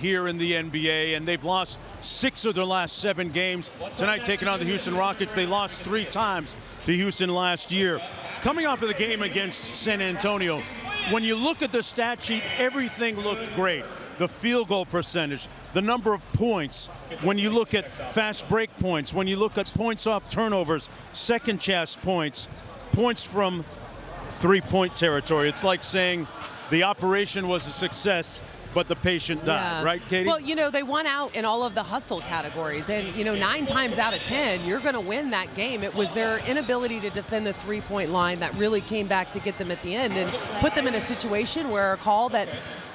here in the NBA, and they've lost 6 of their last 7 games. Tonight, taking on the Houston Rockets, they lost 3 times to Houston last year. Coming off of the game against San Antonio, when you look at the stat sheet, everything looked great. The field goal percentage, the number of points, when you look at fast break points, when you look at points off turnovers, second chance points, points from three-point territory. It's like saying the operation was a success, but the patient died, right, Katie? Well, you know, they won out in all of the hustle categories, and, you know, 9 times out of 10, you're going to win that game. It was their inability to defend the three-point line that really came back to get them at the end and put them in a situation where a call that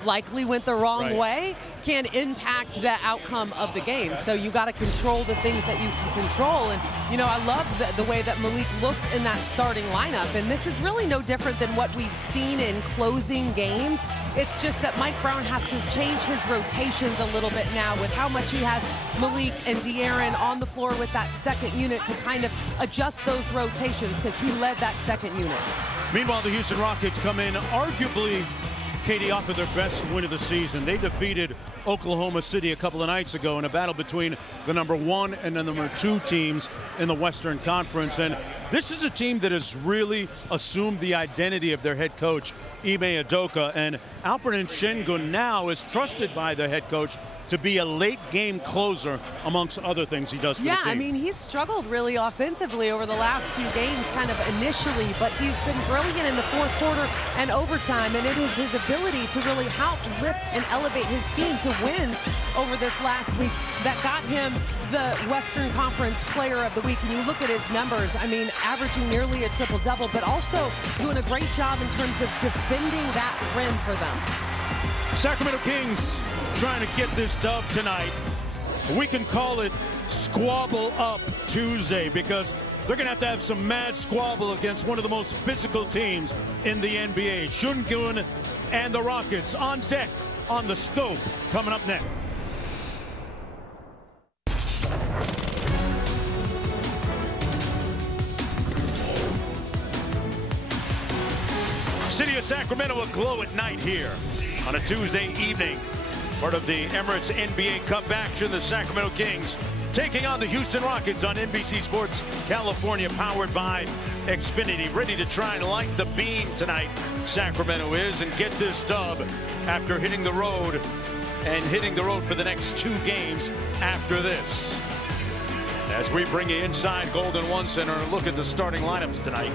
likely went the wrong way can impact the outcome of the game. So you got to control the things that you can control. And, you know, I love the way that Malik looked in that starting lineup. And this is really no different than what we've seen in closing games. It's just that Mike Brown has to change his rotations a little bit now with how much he has Malik and De'Aaron on the floor with that second unit to kind of adjust those rotations, because he led that second unit. Meanwhile, the Houston Rockets come in arguably, Katie, off of their best win of the season. They defeated Oklahoma City a couple of nights ago in a battle between the number 1 and the number 2 teams in the Western Conference. And this is a team that has really assumed the identity of their head coach, Ime Udoka. And Alperen Şengün now is trusted by the head coach to be a late game closer, amongst other things he does for the team. I mean, he's struggled really offensively over the last few games kind of initially, but he's been brilliant in the fourth quarter and overtime, and it is his ability to really help lift and elevate his team to wins over this last week that got him the Western Conference Player of the Week. And you look at his numbers, I mean, averaging nearly a triple-double, but also doing a great job in terms of defending that rim for them. Sacramento Kings trying to get this dub tonight. We can call it Squabble Up Tuesday, because they're going to have some mad squabble against one of the most physical teams in the NBA. Şengün and the Rockets on deck on the scope coming up next. City of Sacramento will glow at night here on a Tuesday evening. Part of the Emirates NBA Cup action, the Sacramento Kings taking on the Houston Rockets on NBC Sports California, powered by Xfinity. Ready to try and light the beam tonight, Sacramento is, and get this dub after hitting the road for the next 2 games after this. As we bring you inside Golden One Center and look at the starting lineups tonight.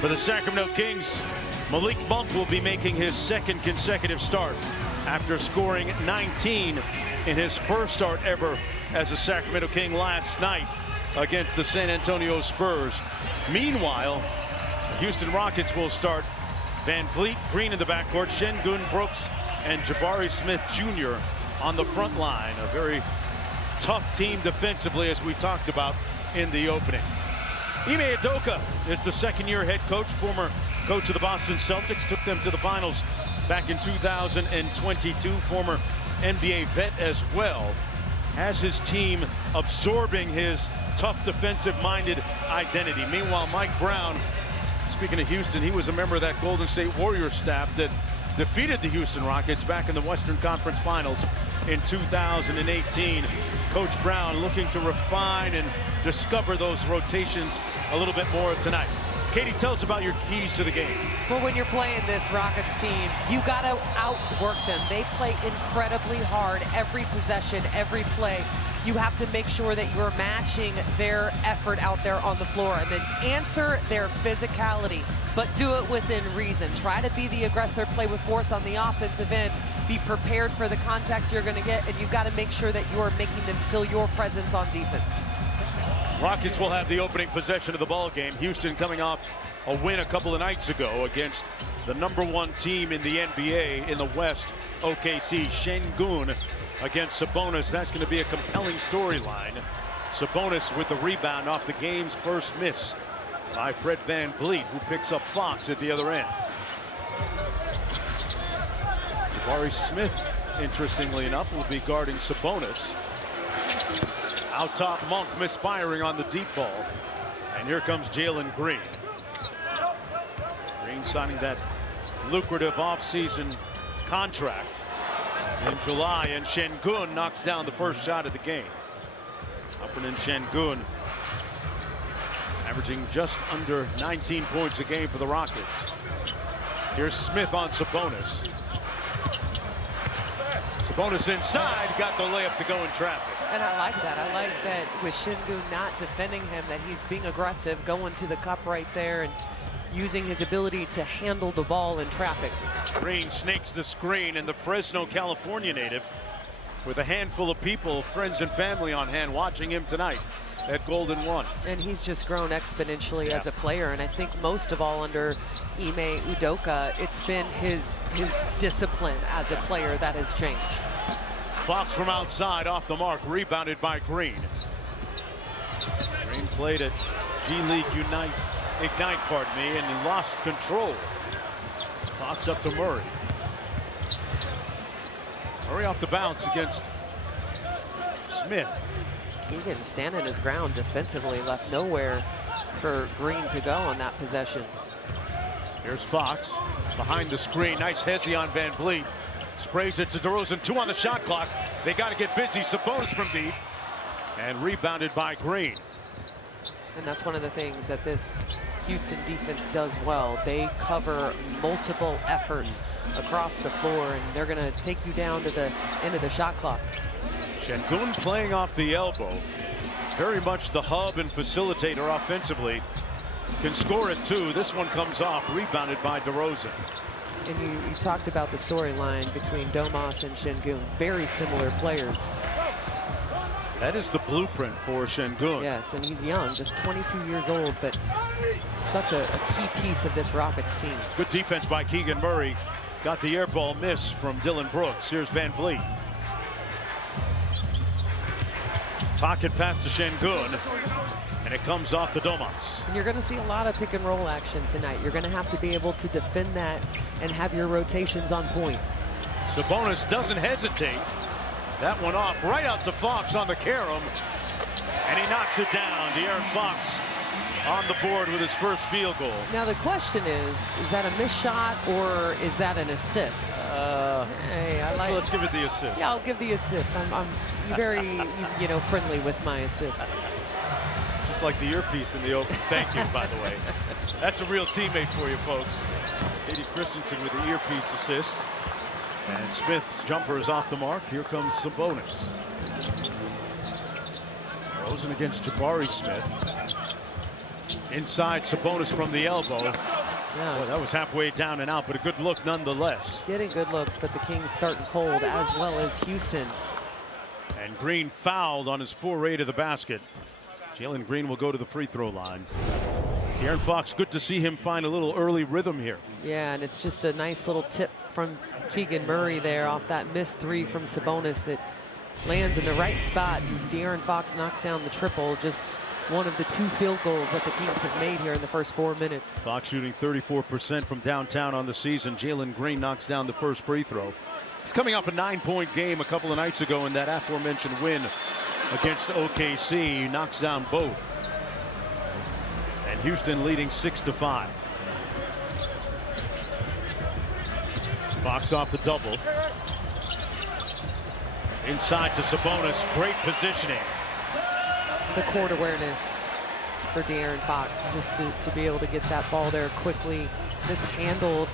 For the Sacramento Kings, Malik Monk will be making his 2nd consecutive start after scoring 19 in his first start ever as a Sacramento King last night against the San Antonio Spurs. Meanwhile, the Houston Rockets will start Van Vliet, Green in the backcourt, Şengün, Brooks, and Jabari Smith Jr. on the front line. A very tough team defensively, as we talked about in the opening. Ime Udoka is the 2nd-year head coach, former coach of the Boston Celtics, took them to the finals back in 2022, former NBA vet as well. Has his team absorbing his tough defensive-minded identity. Meanwhile, Mike Brown, speaking of Houston, he was a member of that Golden State Warriors staff that defeated the Houston Rockets back in the Western Conference Finals in 2018. Coach Brown looking to refine and discover those rotations a little bit more tonight. Katie, tell us about your keys to the game. Well, when you're playing this Rockets team, you got to outwork them. They play incredibly hard every possession, every play. You have to make sure that you're matching their effort out there on the floor and then answer their physicality, but do it within reason. Try to be the aggressor, play with force on the offensive end, be prepared for the contact you're going to get, and you've got to make sure that you're making them feel your presence on defense. Rockets will have the opening possession of the ball game. Houston coming off a win a couple of nights ago against the number 1 team in the NBA in the West, OKC. Şengün against Sabonis. That's going to be a compelling storyline. Sabonis with the rebound off the game's first miss by Fred Van Vliet, who picks up Fox at the other end. Jabari Smith, interestingly enough, will be guarding Sabonis. Out top, Monk misfiring on the deep ball. And here comes Jalen Green. Green signing that lucrative offseason contract. in July, and Şengün knocks down the first shot of the game. Alperen Şengün averaging just under 19 points a game for the Rockets. Here's Smith on Sabonis. Sabonis inside, got the layup to go in traffic. And I like that. I like that with Şengün not defending him, that he's being aggressive, going to the cup right there and using his ability to handle the ball in traffic. Green snakes the screen, and the Fresno, California native with a handful of people, friends and family on hand watching him tonight at Golden One. And he's just grown exponentially as a player, and I think most of all under Ime Udoka, it's been his discipline as a player that has changed. Fox from outside, off the mark, rebounded by Green. Green played at G League Ignite, pardon me, and he lost control. Fox up to Murray. Murray off the bounce against Smith. Keegan standing his ground defensively, left nowhere for Green to go on that possession. Here's Fox behind the screen. Nice hezzy on Van Vliet. Sprays it to DeRozan. 2 on the shot clock. They got to get busy. Sabonis from deep. And rebounded by Green. And that's one of the things that this Houston defense does well. They cover multiple efforts across the floor, and they're going to take you down to the end of the shot clock. Şengün playing off the elbow. Very much the hub and facilitator offensively. Can score it too. This one comes off, rebounded by DeRozan. And you talked about the storyline between Domas and Şengün. Very similar players. That is the blueprint for Şengün. Yes, and he's young, just 22 years old, but such a key piece of this Rockets team. Good defense by Keegan Murray. Got the air ball miss from Dillon Brooks. Here's Van Vliet. Pocket pass to Şengün, and it comes off to Domas. And you're going to see a lot of pick and roll action tonight. You're going to have to be able to defend that and have your rotations on point. Sabonis doesn't hesitate. That one off right out to Fox on the carom, and he knocks it down. De'Aaron Fox on the board with his first field goal. Now the question is that a missed shot or is that an assist? Hey, let's give it the assist. Yeah, I'll give the assist. I'm very, friendly with my assist. Just like the earpiece in the open. Thank you, by the way. That's a real teammate for you, folks. Katie Christensen with the earpiece assist. And Smith's jumper is off the mark. Here comes Sabonis. Rosen against Jabari Smith. Inside, Sabonis from the elbow. Yeah. Boy, that was halfway down and out, but a good look nonetheless. Getting good looks, but the Kings starting cold, as well as Houston. And Green fouled on his foray to the basket. Jalen Green will go to the free throw line. De'Aaron Fox, good to see him find a little early rhythm here. Yeah, and it's just a nice little tip from Keegan Murray there off that missed three from Sabonis that lands in the right spot. De'Aaron Fox knocks down the triple. Just one of the 2 field goals that the Kings have made here in the first 4 minutes. Fox shooting 34% from downtown on the season. Jalen Green knocks down the first free throw. He's coming off a 9-point game a couple of nights ago in that aforementioned win against OKC. He knocks down both. And Houston leading 6-5. Fox off the double. Inside to Sabonis. Great positioning. The court awareness for De'Aaron Fox, just to be able to get that ball there quickly. Mishandled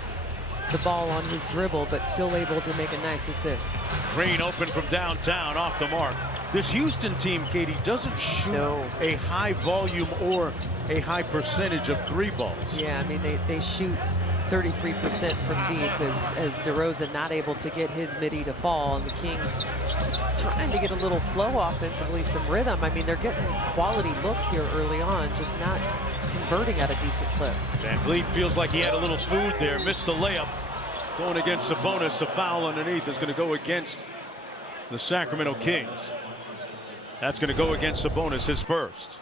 the ball on his dribble, but still able to make a nice assist. Green open from downtown, off the mark. This Houston team, Katie, doesn't shoot a high volume or a high percentage of 3 balls. Yeah, I mean, they shoot 33% from deep as DeRozan not able to get his midi to fall, and the Kings trying to get a little flow offensively, some rhythm. I mean, they're getting quality looks here early on, just not converting at a decent clip. Van Vliet feels like he had a little food there, missed the layup. Going against Sabonis, a foul underneath is going to go against the Sacramento Kings. That's going to go against Sabonis, his first.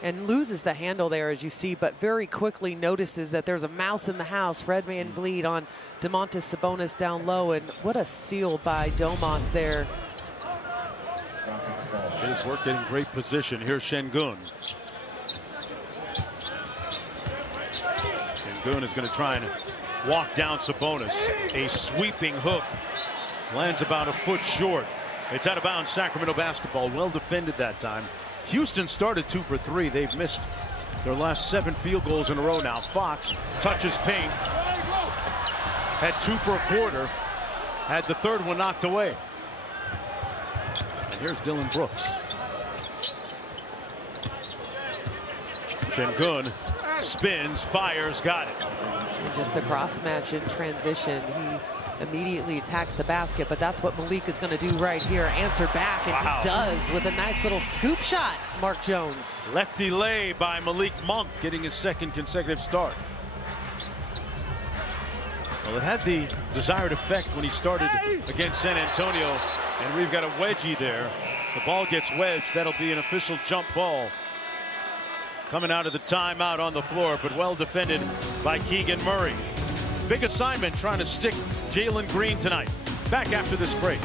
And loses the handle there, as you see, but very quickly notices that there's a mouse in the house. Red Man Vliet on Domantas Sabonis down low, and what a steal by Domas there. His work getting great position. Here's Şengün. Şengün is going to try and walk down Sabonis. A sweeping hook Lands about a foot short. It's out of bounds. Sacramento basketball. Well defended that time. Houston started 2 for 3. They've missed their last 7 field goals in a row now. Fox touches paint. Had 2 for a quarter. Had the third one knocked away. And here's Dylan Brooks. Şengün spins, fires, got it. And just the cross match in transition. He immediately attacks the basket, but that's what Malik is going to do right here. Answer back, and Wow. he does with a nice little scoop shot, Mark Jones. Lefty lay by Malik Monk, getting his 2nd consecutive start. Well, it had the desired effect when he started against San Antonio, and we've got a wedgie there. The ball gets wedged. That'll be an official jump ball coming out of the timeout on the floor, but well defended by Keegan Murray. Big assignment trying to stick Jalen Green tonight. Back after this break.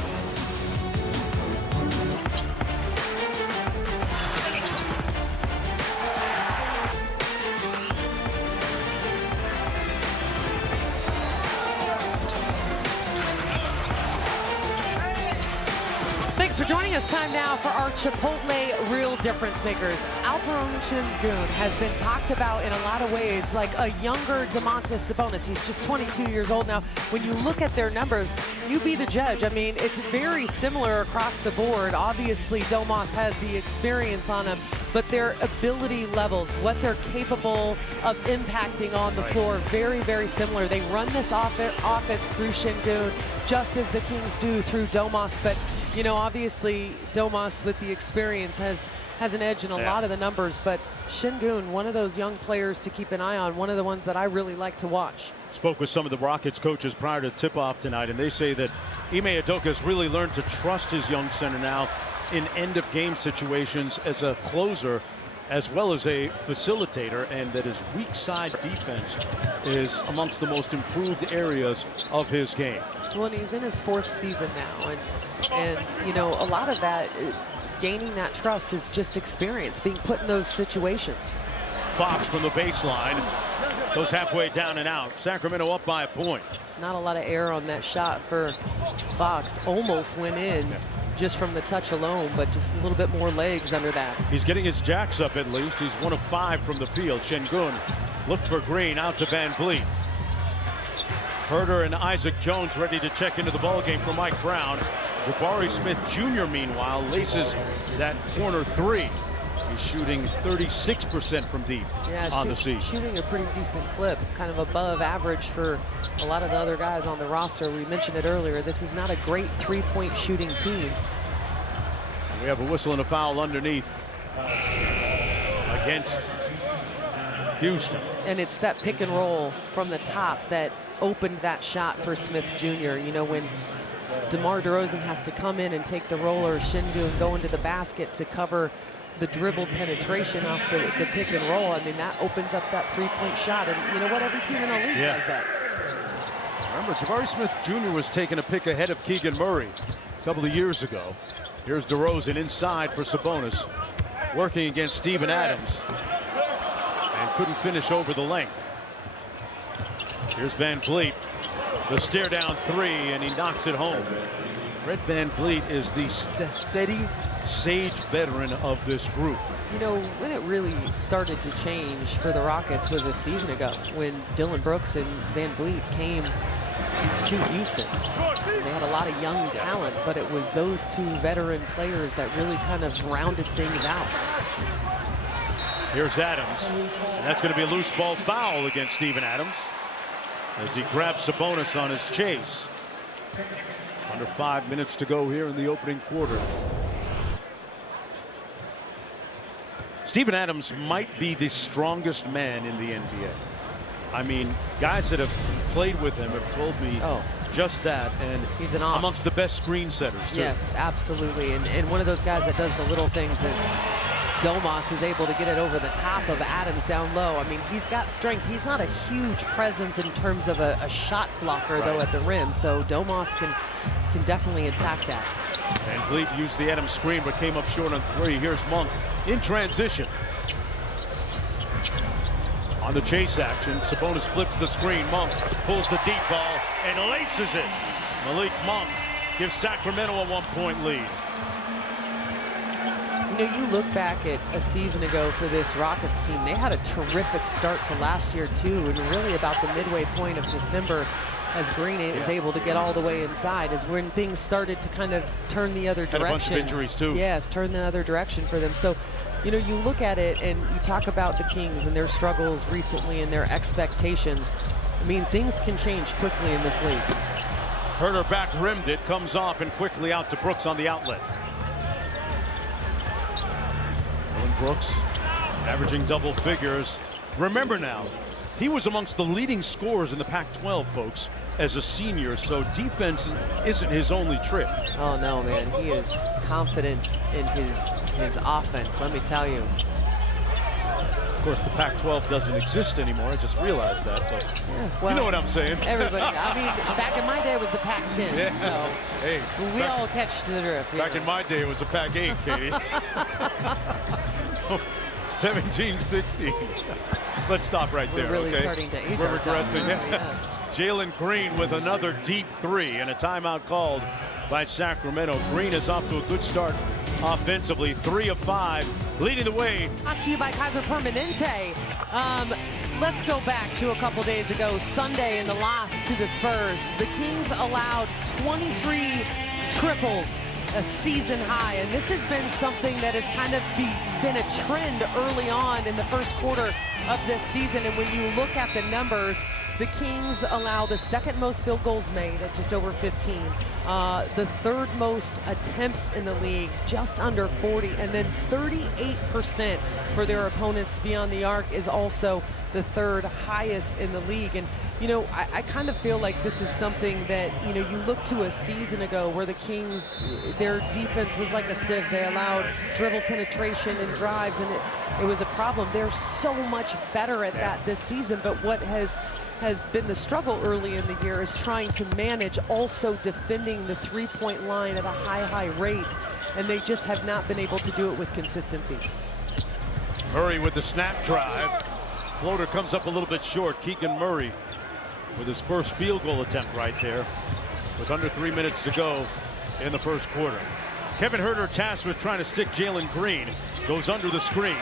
Thanks for joining us. Time now for our Chipotle Real Difference Makers. Alperen Şengün has been talked about in a lot of ways like a younger Domantas Sabonis. He's just 22 years old now. When you look at their numbers, you be the judge. I mean, it's very similar across the board. Obviously, Domas has the experience on him, but their ability levels, what they're capable of impacting on the floor, very, very similar. They run this offense through Şengün just as the Kings do through Domas, but you know, obviously Domas with the experience has an edge in a lot of the numbers, but Şengün, one of those young players to keep an eye on, one of the ones that I really like to watch. Spoke with some of the Rockets coaches prior to tip-off tonight, and they say that Ime Udoka has really learned to trust his young center now in end-of-game situations as a closer as well as a facilitator, and that his weak side defense is amongst the most improved areas of his game. Well, and he's in his 4th season now, and you know, a lot of that, gaining that trust is just experience, being put in those situations. Fox from the baseline goes halfway down and out. Sacramento up by a point. Not a lot of air on that shot for Fox. Almost went in just from the touch alone, but just a little bit more legs under that. He's getting his jacks up at least. He's 1 of 5 from the field. Şengün looked for Green, out to Van Vliet. Herter and Isaac Jones ready to check into the ballgame for Mike Brown. Jabari Smith Jr. meanwhile laces that corner 3. He's shooting 36% from deep on the season. Shooting a pretty decent clip, kind of above average for a lot of the other guys on the roster. We mentioned it earlier. This is not a great 3-point shooting team. And we have a whistle and a foul underneath against Houston. And it's that pick and roll from the top that opened that shot for Smith Jr. You know, when DeMar DeRozan has to come in and take the roller, Şengün go into the basket to cover the dribble penetration off the pick and roll. I mean, that opens up that 3-point shot. And you know what? Every team in the league does that. Remember, Jabari Smith Jr. was taking a pick ahead of Keegan Murray a couple of years ago. Here's DeRozan inside for Sabonis, working against Steven Adams, and couldn't finish over the length. Here's Van Vliet, the stare down 3, and he knocks it home. Fred Van Vliet is the steady, sage veteran of this group. You know, when it really started to change for the Rockets was a season ago when Dylan Brooks and Van Vliet came to Houston. They had a lot of young talent, but it was those 2 veteran players that really kind of rounded things out. Here's Adams, and that's going to be a loose ball foul against Steven Adams as he grabs Sabonis on his chase. Under 5 minutes to go here in the opening quarter. Steven Adams might be the strongest man in the NBA. I mean, guys that have played with him have told me just that, and he's an amongst the best screen setters too. Yes, absolutely, and one of those guys that does the little things is Domas is able to get it over the top of Adams down low. I mean, he's got strength. He's not a huge presence in terms of a shot blocker, though, at the rim. So Domas can definitely attack that. Van Vliet used the Adams screen, but came up short on 3. Here's Monk in transition. On the chase action, Sabonis flips the screen. Monk pulls the deep ball and laces it. Malik Monk gives Sacramento a 1-point lead. You know, you look back at a season ago for this Rockets team, they had a terrific start to last year too, and really about the midway point of December, as Green is able to get all the way inside, is when things started to kind of turn the other direction. Had a bunch of injuries too. Yes, turn the other direction for them. So, you know, you look at it and you talk about the Kings and their struggles recently and their expectations. I mean, things can change quickly in this league. Herter back rimmed it, comes off and quickly out to Brooks on the outlet. Brooks averaging double figures. Remember now, he was amongst the leading scorers in the Pac-12, folks, as a senior, so defense isn't his only trick. Oh no, man, he is confident in his offense, let me tell you. Of course, the Pac-12 doesn't exist anymore. I just realized that, but yeah, well, you know what I'm saying. Everybody, I mean, back in my day it was the Pac-10, yeah. So hey, we all catch the drift. Back in my day it was a Pac-8, Katie. 17-16. Let's stop right there. We're really okay? starting to age We're ourselves regressing. now, yes. Jalen Green with another deep three and a timeout called by Sacramento. Green is off to a good start offensively, 3 of 5, leading the way. Brought to you by Kaiser Permanente. Let's go back to a couple days ago, Sunday in the loss to the Spurs. The Kings allowed 23 triples, a season high, and this has been something that has kind of been a trend early on in the first quarter of this season. And when you look at the numbers, the Kings allow the second most field goals made at just over 15, the third most attempts in the league, just under 40, and then 38% for their opponents beyond the arc is also the third highest in the league. And you know, I kind of feel like this is something that, you know, you look to a season ago where the Kings, their defense was like a sieve. They allowed dribble penetration and drives, and it was a problem. They're so much better at that this season, but what has been the struggle early in the year is trying to manage also defending the three-point line at a high rate, and they just have not been able to do it with consistency. Murray with the snap drive. Floater comes up a little bit short. Keegan Murray with his first field goal attempt right there with under 3 minutes to go in the first quarter. Kevin Herter tasked with trying to stick Jalen Green. Goes under the screen.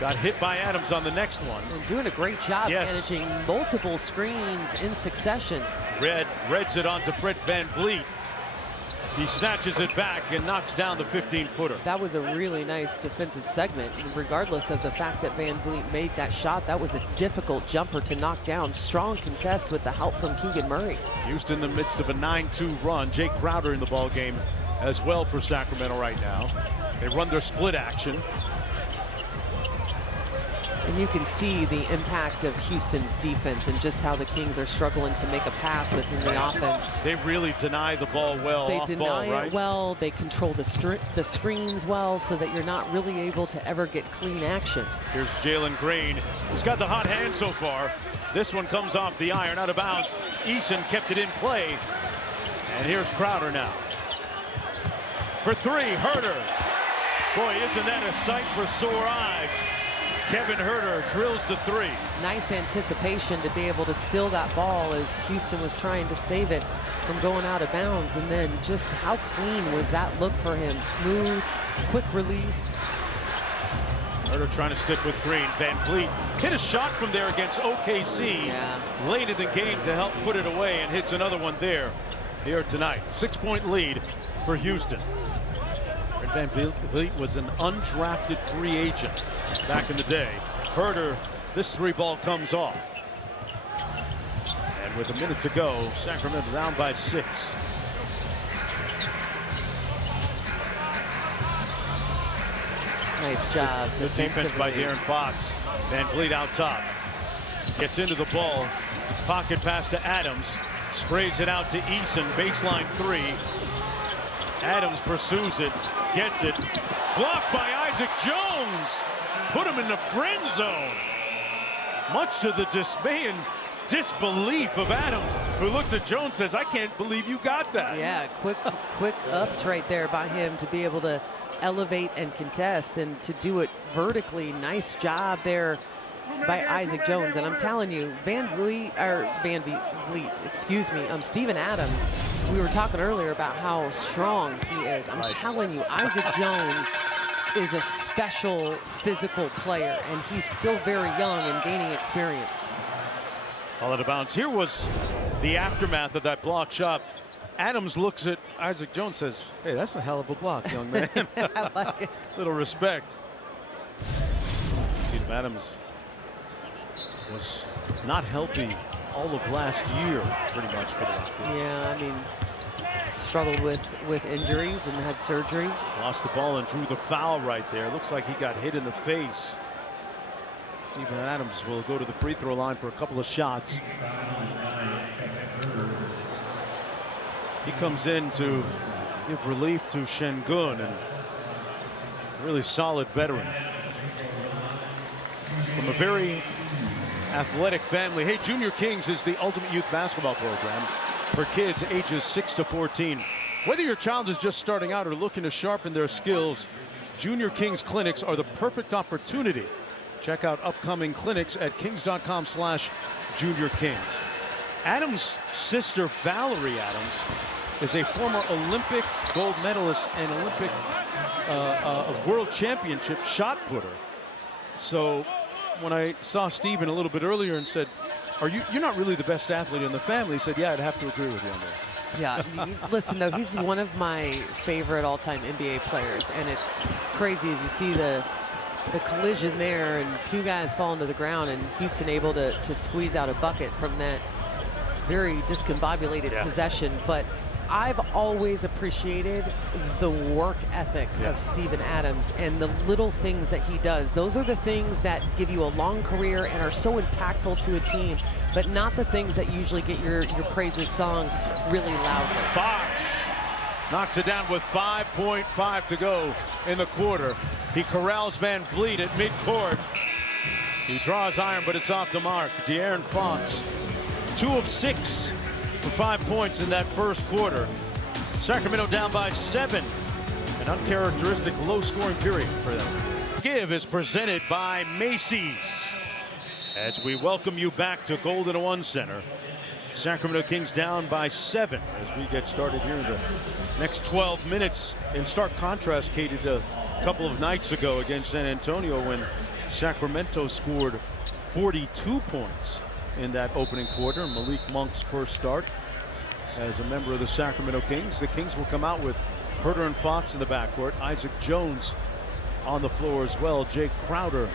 Got hit by Adams on the next one. And doing a great job managing multiple screens in succession. Reds it onto Fred VanVleet. He snatches it back and knocks down the 15-footer. That was a really nice defensive segment. Regardless of the fact that VanVleet made that shot, that was a difficult jumper to knock down. Strong contest with the help from Keegan Murray. Houston in the midst of a 9-2 run. Jake Crowder in the ball game as well for Sacramento right now. They run their split action. And you can see the impact of Houston's defense and just how the Kings are struggling to make a pass within the offense. They really deny the ball well. They off deny ball, right? it well. They control the screens well, so that you're not really able to ever get clean action. Here's Jalen Green. He's got the hot hand so far. This one comes off the iron, out of bounds. Eason kept it in play. And here's Crowder now. For three, Herter. Boy, isn't that a sight for sore eyes. Kevin Herter drills the three. Nice Anticipation to be able to steal that ball as Houston was trying to save it from going out of bounds. And then just how clean was that look for him? Smooth, quick release. Herter trying to stick with Green. VanVleet hit a shot from there against OKC late in the game to help put it away, and hits another one there here tonight. 6-point lead for Houston. VanVleet was an undrafted free agent back in the day. Herter, this three ball comes off. And with a minute to go, Sacramento down by 6. Nice job. Good defense by De'Aaron Fox. VanVleet out top. Gets into the ball. Pocket pass to Adams. Sprays it out to Eason. Baseline three. Adams pursues it. Gets it. Blocked by Isaac Jones. Put him in the friend zone. Much to the dismay and disbelief of Adams, who looks at Jones, says, I can't believe you got that. Yeah, quick ups right there by him to be able to elevate and contest and to do it vertically. Nice job there by Isaac Jones. And I'm telling you, Steven Adams, we were talking earlier about how strong he is. I'm telling you, Isaac Jones is a special physical player, and he's still very young and gaining experience. All out of bounds. Here was the aftermath of that block shot. Adams looks at Isaac Jones, says, "Hey, that's a hell of a block, young man." I like it. Little respect. Steven Adams was not healthy all of last year, pretty much, for the Rockets. Yeah, I mean, struggled with injuries and had surgery. Lost the ball and drew the foul right there. Looks like he got hit in the face. Steven Adams will go to the free throw line for a couple of shots. He comes in to give relief to Şengün, and a really solid veteran from a very athletic family. Hey, Junior Kings is the ultimate youth basketball program for kids ages 6 to 14. Whether your child is just starting out or looking to sharpen their skills, Junior Kings clinics are the perfect opportunity. Check out upcoming clinics at kings.com/juniorkings. Adams' sister, Valerie Adams, is a former Olympic gold medalist and Olympic world championship shot putter. So when I saw Steven a little bit earlier and said, you're not really the best athlete in the family, he said, yeah, I'd have to agree with you on that. Yeah, listen though, he's one of my favorite all-time NBA players, and it's crazy as you see the collision there and two guys falling to the ground, and Houston able to squeeze out a bucket from that very discombobulated possession. But I've always appreciated the work ethic of Steven Adams and the little things that he does. Those are the things that give you a long career and are so impactful to a team, but not the things that usually get your praises sung really loudly. Fox knocks it down with 5.5 to go in the quarter. He corrals Van Vliet at midcourt. He draws iron, but it's off the mark. De'Aaron Fox, 2 of 6 for 5 points in that first quarter. Sacramento down by 7. An uncharacteristic low-scoring period for them. Give is presented by Macy's. As we welcome you back to Golden One Center. Sacramento Kings down by 7 as we get started here in the next 12 minutes. In stark contrast, Katie, a couple of nights ago against San Antonio when Sacramento scored 42 points in that opening quarter. Malik Monk's first start as a member of the Sacramento Kings. The Kings will come out with Herter and Fox in the backcourt. Isaac Jones on the floor as well. Jake Crowder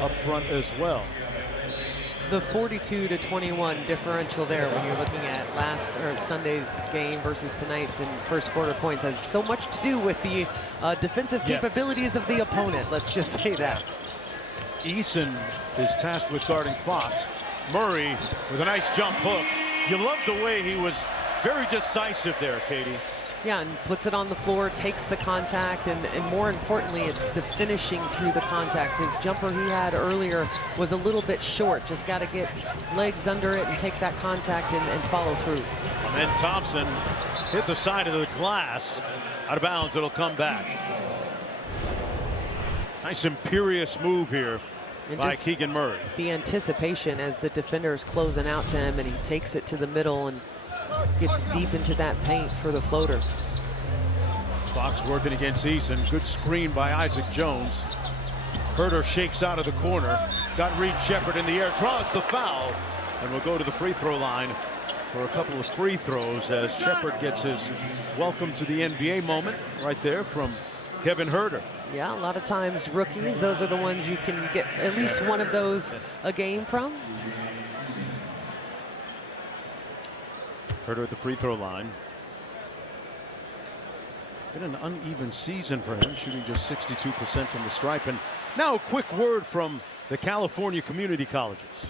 up front as well. The 42-21 differential there when you're looking at Sunday's game versus tonight's in first quarter points has so much to do with the defensive capabilities of the opponent. Let's just say that. Eason is tasked with guarding Fox. Murray with a nice jump hook. You love the way he was very decisive there, Katie. Yeah, and puts it on the floor, takes the contact, and more importantly, it's the finishing through the contact. His jumper he had earlier was a little bit short. Just got to get legs under it and take that contact and follow through. And then Thompson hit the side of the glass. Out of bounds, it'll come back. Nice imperious move here by Keegan Murray. The anticipation as the defender's closing out to him, and he takes it to the middle and gets deep into that paint for the floater. Fox working against Eason. Good screen by Isaac Jones. Herter shakes out of the corner. Got Reed Sheppard in the air, draws the foul, and will go to the free throw line for a couple of free throws as Sheppard gets his welcome to the NBA moment right there from Kevin Herter. Yeah, a lot of times rookies, those are the ones you can get at least one of those a game from. Herter at the free throw line. Been an uneven season for him, shooting just 62% from the stripe. And now a quick word from the California community colleges.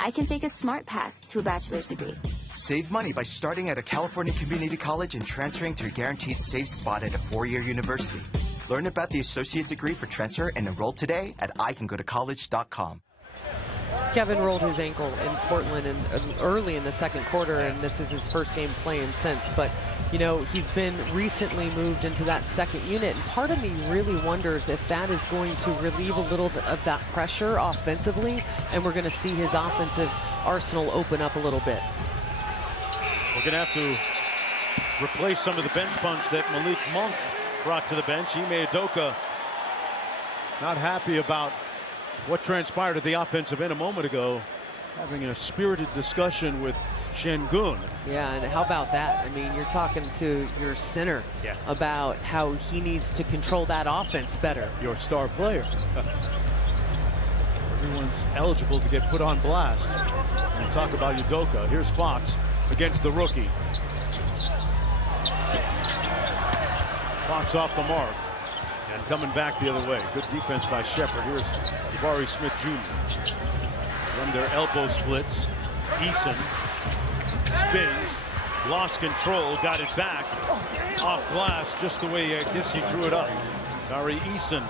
I can take a smart path to a bachelor's degree. Save money by starting at a California community college and transferring to a guaranteed safe spot at a four-year university. Learn about the associate degree for transfer and enroll today at icangotocollege.com. Kevin rolled his ankle in Portland early in the second quarter, and this is his first game playing since. But you know, he's been recently moved into that second unit. And part of me really wonders if that is going to relieve a little bit of that pressure offensively, and we're going to see his offensive arsenal open up a little bit. We're going to have to replace some of the bench punch that Malik Monk brought to the bench. Ime Udoka not happy about what transpired at the offensive end a moment ago, having a spirited discussion with Şengün. Yeah, and how about that? I mean, you're talking to your center about how he needs to control that offense better. Your star player. Everyone's eligible to get put on blast. And talk about Udoka. Here's Fox against the rookie. Fox off the mark and coming back the other way. Good defense by Shepard. Here's Jabari Smith Jr. Run their elbow splits. Eason spins, lost control, got it back off glass just the way I guess he drew it up. Tari Eason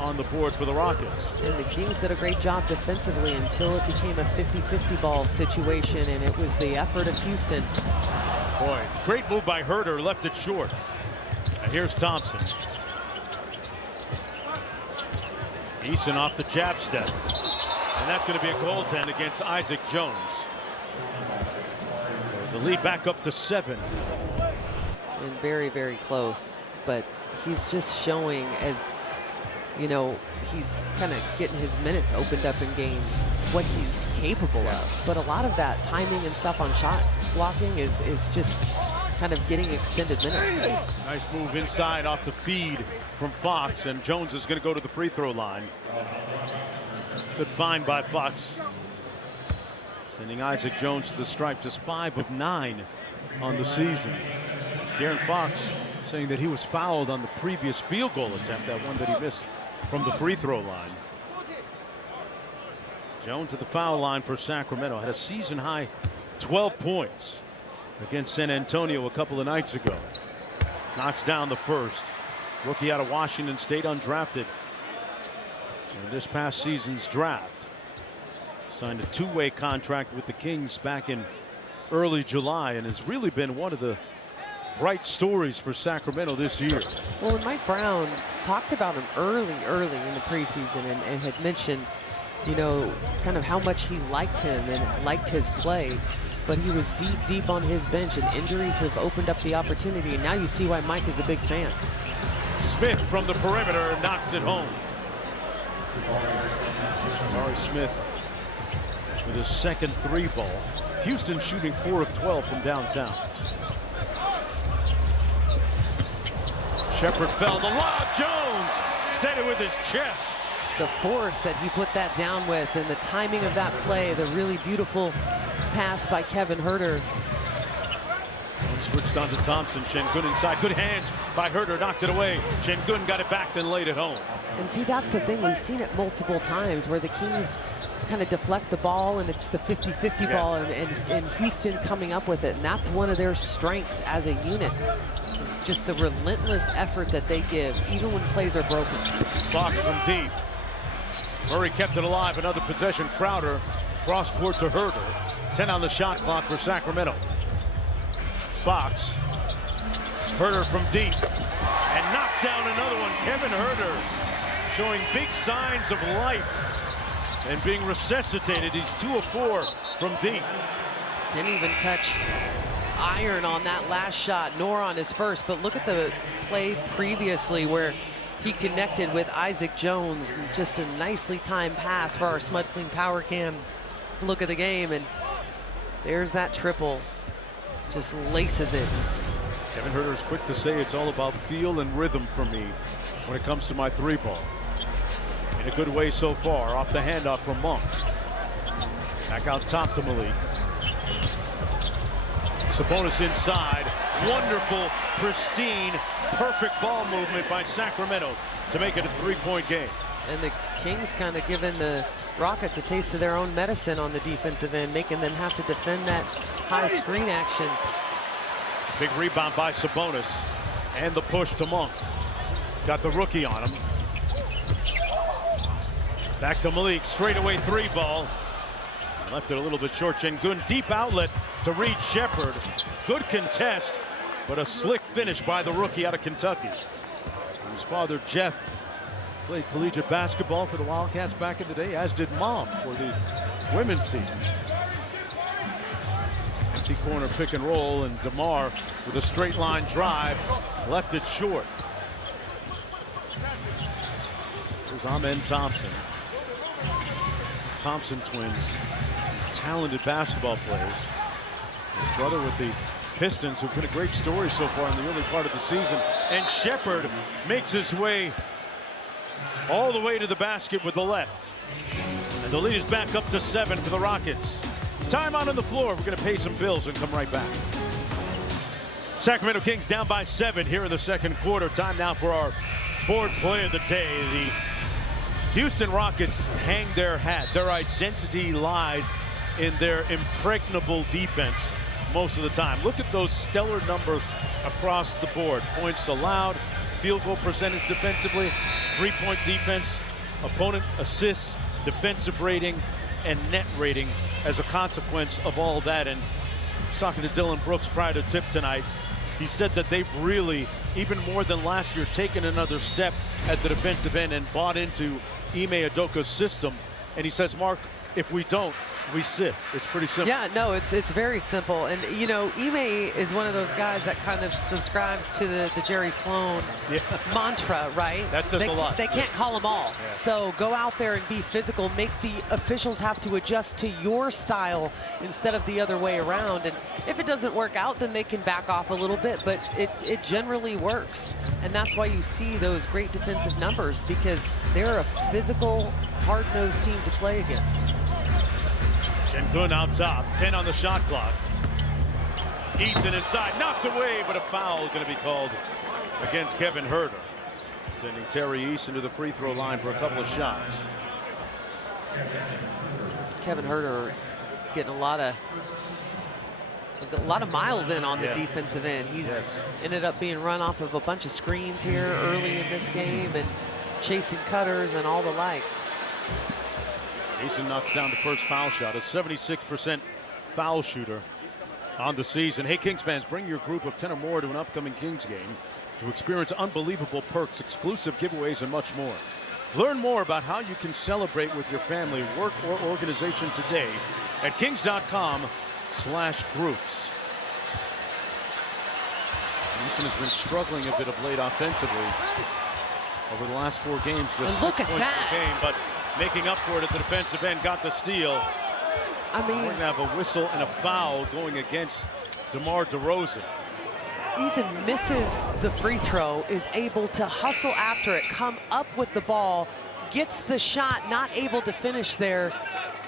on the board for the Rockets. And the Kings did a great job defensively until it became a 50-50 ball situation, and it was the effort of Houston. Boy, great move by Herter, left it short. And here's Thompson. Eason off the jab step. And that's going to be a goaltend against Isaac Jones. So the lead back up to 7. And very, very close. But he's just showing, as you know, he's kind of getting his minutes opened up in games, what he's capable of. But a lot of that timing and stuff on shot blocking is just kind of getting extended minutes. Nice move inside off the feed from Fox, and Jones is going to go to the free throw line. Good find by Fox. Sending Isaac Jones to the stripe, just 5 of 9 on the season. De'Aaron Fox saying that he was fouled on the previous field goal attempt, that one that he missed from the free throw line. Jones at the foul line for Sacramento had a season high 12 points against San Antonio a couple of nights ago. Knocks down the first. Rookie out of Washington State, undrafted in this past season's draft. Signed a 2-way contract with the Kings back in early July and has really been one of the bright stories for Sacramento this year. Well, and Mike Brown talked about him early in the preseason and had mentioned, you know, kind of how much he liked him and liked his play. But he was deep on his bench, and injuries have opened up the opportunity. And now you see why Mike is a big fan. Smith from the perimeter knocks it home. Jabari Smith with his second 3-ball. Houston shooting 4 of 12 from downtown. Shepard fell. The lob. Jones set it with his chest. The force that he put that down with, and the timing of that play, the really beautiful pass by Kevin Herter. Switched on to Thompson. Şengün inside. Good hands by Herter. Knocked it away. Şengün got it back, then laid it home. And see, that's the thing. We've seen it multiple times where the Kings kind of deflect the ball, and it's the 50-50 ball, and Houston coming up with it. And that's one of their strengths as a unit. It's just the relentless effort that they give, even when plays are broken. Fox from deep. Murray kept it alive. Another possession. Crowder cross court to Herter. 10 on the shot clock for Sacramento. Fox. Herter from deep. And knocks down another one. Kevin Herter showing big signs of life and being resuscitated. He's 2 of 4 from deep. Didn't even touch iron on that last shot, nor on his first. But look at the play previously where he connected with Isaac Jones. Just a nicely timed pass for our Smud Clean Power Cam look at the game, and there's that triple. Just laces it. Kevin Herter is quick to say it's all about feel and rhythm for me when it comes to my 3-ball. In a good way so far, off the handoff from Monk. Back out top to Malik. Sabonis inside. Wonderful, pristine, perfect ball movement by Sacramento to make it a 3-point game. And the Kings kind of giving the Rockets a taste of their own medicine on the defensive end, making them have to defend that high screen action. Big rebound by Sabonis, and the push to Monk. Got the rookie on him. Back to Malik, straightaway 3-ball. Left it a little bit short. Şengün, deep outlet to Reed Shepard. Good contest but a slick finish by the rookie out of Kentucky. His father, Jeff, played collegiate basketball for the Wildcats back in the day, as did Mom for the women's team. Empty corner pick and roll, and DeMar with a straight line drive left it short. Here's Amen Thompson. Thompson twins, talented basketball players. His brother with the Pistons, who've been a great story so far in the early part of the season. And Shepard makes his way all the way to the basket with the left. And the lead is back up to 7 for the Rockets. Time out on the floor. We're going to pay some bills and come right back. Sacramento Kings down by 7 here in the second quarter. Time now for our fourth play of the day. The Houston Rockets hang their hat. Their identity lies in their impregnable defense most of the time. Look at those stellar numbers across the board. Points allowed, field goal percentage defensively, three-point defense, opponent assists, defensive rating, and net rating as a consequence of all that. And I was talking to Dylan Brooks prior to tip tonight. He said that they've really, even more than last year, taken another step at the defensive end and bought into Ime Udoka's system. And he says, Mark, if we don't, we sit. It's pretty simple. Yeah, no, it's very simple. And, you know, Ime is one of those guys that kind of subscribes to the Jerry Sloan mantra, right? That says a lot. They can't call them all. Yeah. So go out there and be physical. Make the officials have to adjust to your style instead of the other way around. And if it doesn't work out, then they can back off a little bit. But it generally works. And that's why you see those great defensive numbers, because they're a physical, hard-nosed team to play against. Shengun out top, 10 on the shot clock. Eason inside, knocked away, but a foul going to be called against Kevin Huerter, sending Terry Eason to the free throw line for a couple of shots. Kevin Huerter getting a lot of miles in on the defensive end. He's ended up being run off of a bunch of screens here early in this game and chasing cutters and all the like. Eason knocks down the first foul shot, a 76% foul shooter on the season. Hey, Kings fans, bring your group of 10 or more to an upcoming Kings game to experience unbelievable perks, exclusive giveaways, and much more. Learn more about how you can celebrate with your family, work, or organization today at kings.com/groups. Eason has been struggling a bit of late offensively over the last 4 games. Just look at 6 points per game, but making up for it at the defensive end, got the steal. I mean, we're going to have a whistle and a foul going against DeMar DeRozan. Eason misses the free throw, is able to hustle after it, come up with the ball, gets the shot, not able to finish there,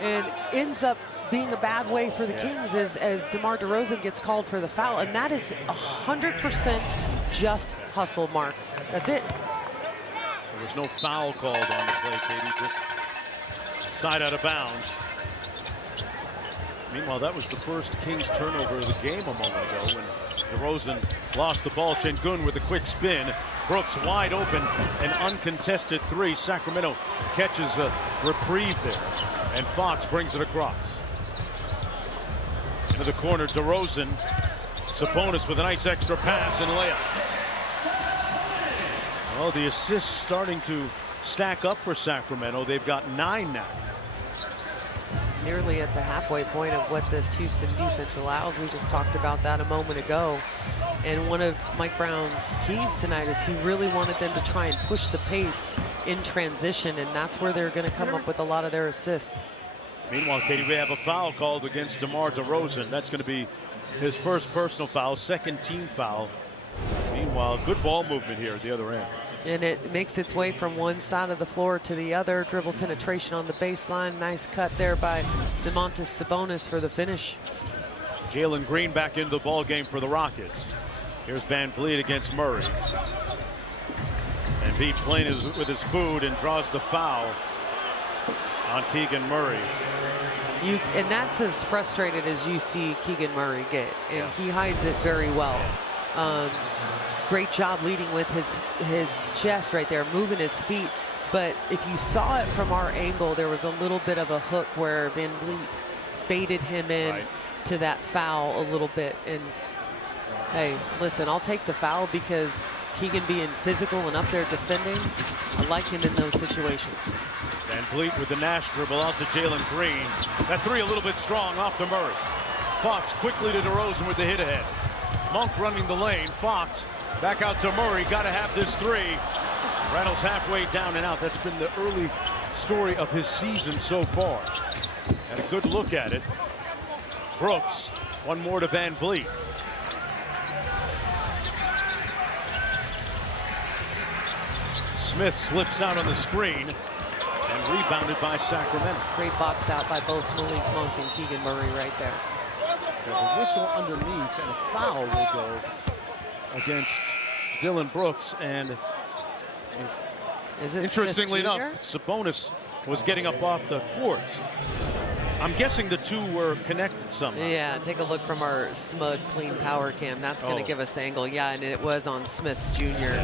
and ends up being a bad way for the Kings as DeMar DeRozan gets called for the foul. And that is 100% just hustle, Mark. That's it. There was no foul called on the play, Katie, just side out of bounds. Meanwhile, that was the first Kings turnover of the game a moment ago when DeRozan lost the ball. Shengun with a quick spin. Brooks wide open, an uncontested 3. Sacramento catches a reprieve there, and Fox brings it across. Into the corner, DeRozan. Sabonis with a nice extra pass and layup. Well, the assists starting to stack up for Sacramento. They've got 9 now. Nearly at the halfway point of what this Houston defense allows. We just talked about that a moment ago. And one of Mike Brown's keys tonight is he really wanted them to try and push the pace in transition, and that's where they're going to come up with a lot of their assists. Meanwhile, Katie, we have a foul called against DeMar DeRozan. That's going to be his first personal foul, second team foul. Meanwhile, good ball movement here at the other end. And it makes its way from one side of the floor to the other. Dribble penetration on the baseline. Nice cut there by Domantas Sabonis for the finish. Jalen Green back into the ball game for the Rockets. Here's Van Vliet against Murray. And Vliet playing with his food and draws the foul on Keegan Murray. And that's as frustrated as you see Keegan Murray get. And he hides it very well. Great job leading with his chest right there, moving his feet. But if you saw it from our angle, there was a little bit of a hook where Van Vliet baited him in to that foul a little bit. And Hey, listen, I'll take the foul because Keegan being physical and up there defending, I like him in those situations. Van Vliet with the Nash dribble out to Jalen Green. That three a little bit strong off to Murray. Fox quickly to DeRozan with the hit ahead. Monk running the lane. Fox back out to Murray. Got to have this three. Rattles halfway down and out. That's been the early story of his season so far. And a good look at it. Brooks, one more to Van Vliet. Smith slips out on the screen and rebounded by Sacramento. Great box out by both Malik Monk and Keegan Murray right there. The whistle underneath and a foul will go against Dylan Brooks. And Is it interestingly Smith enough, Sabonis was getting up off the court. I'm guessing the two were connected somehow. Yeah, take a look from our SMUD clean power cam. That's going to give us the angle. Yeah, and it was on Smith Jr.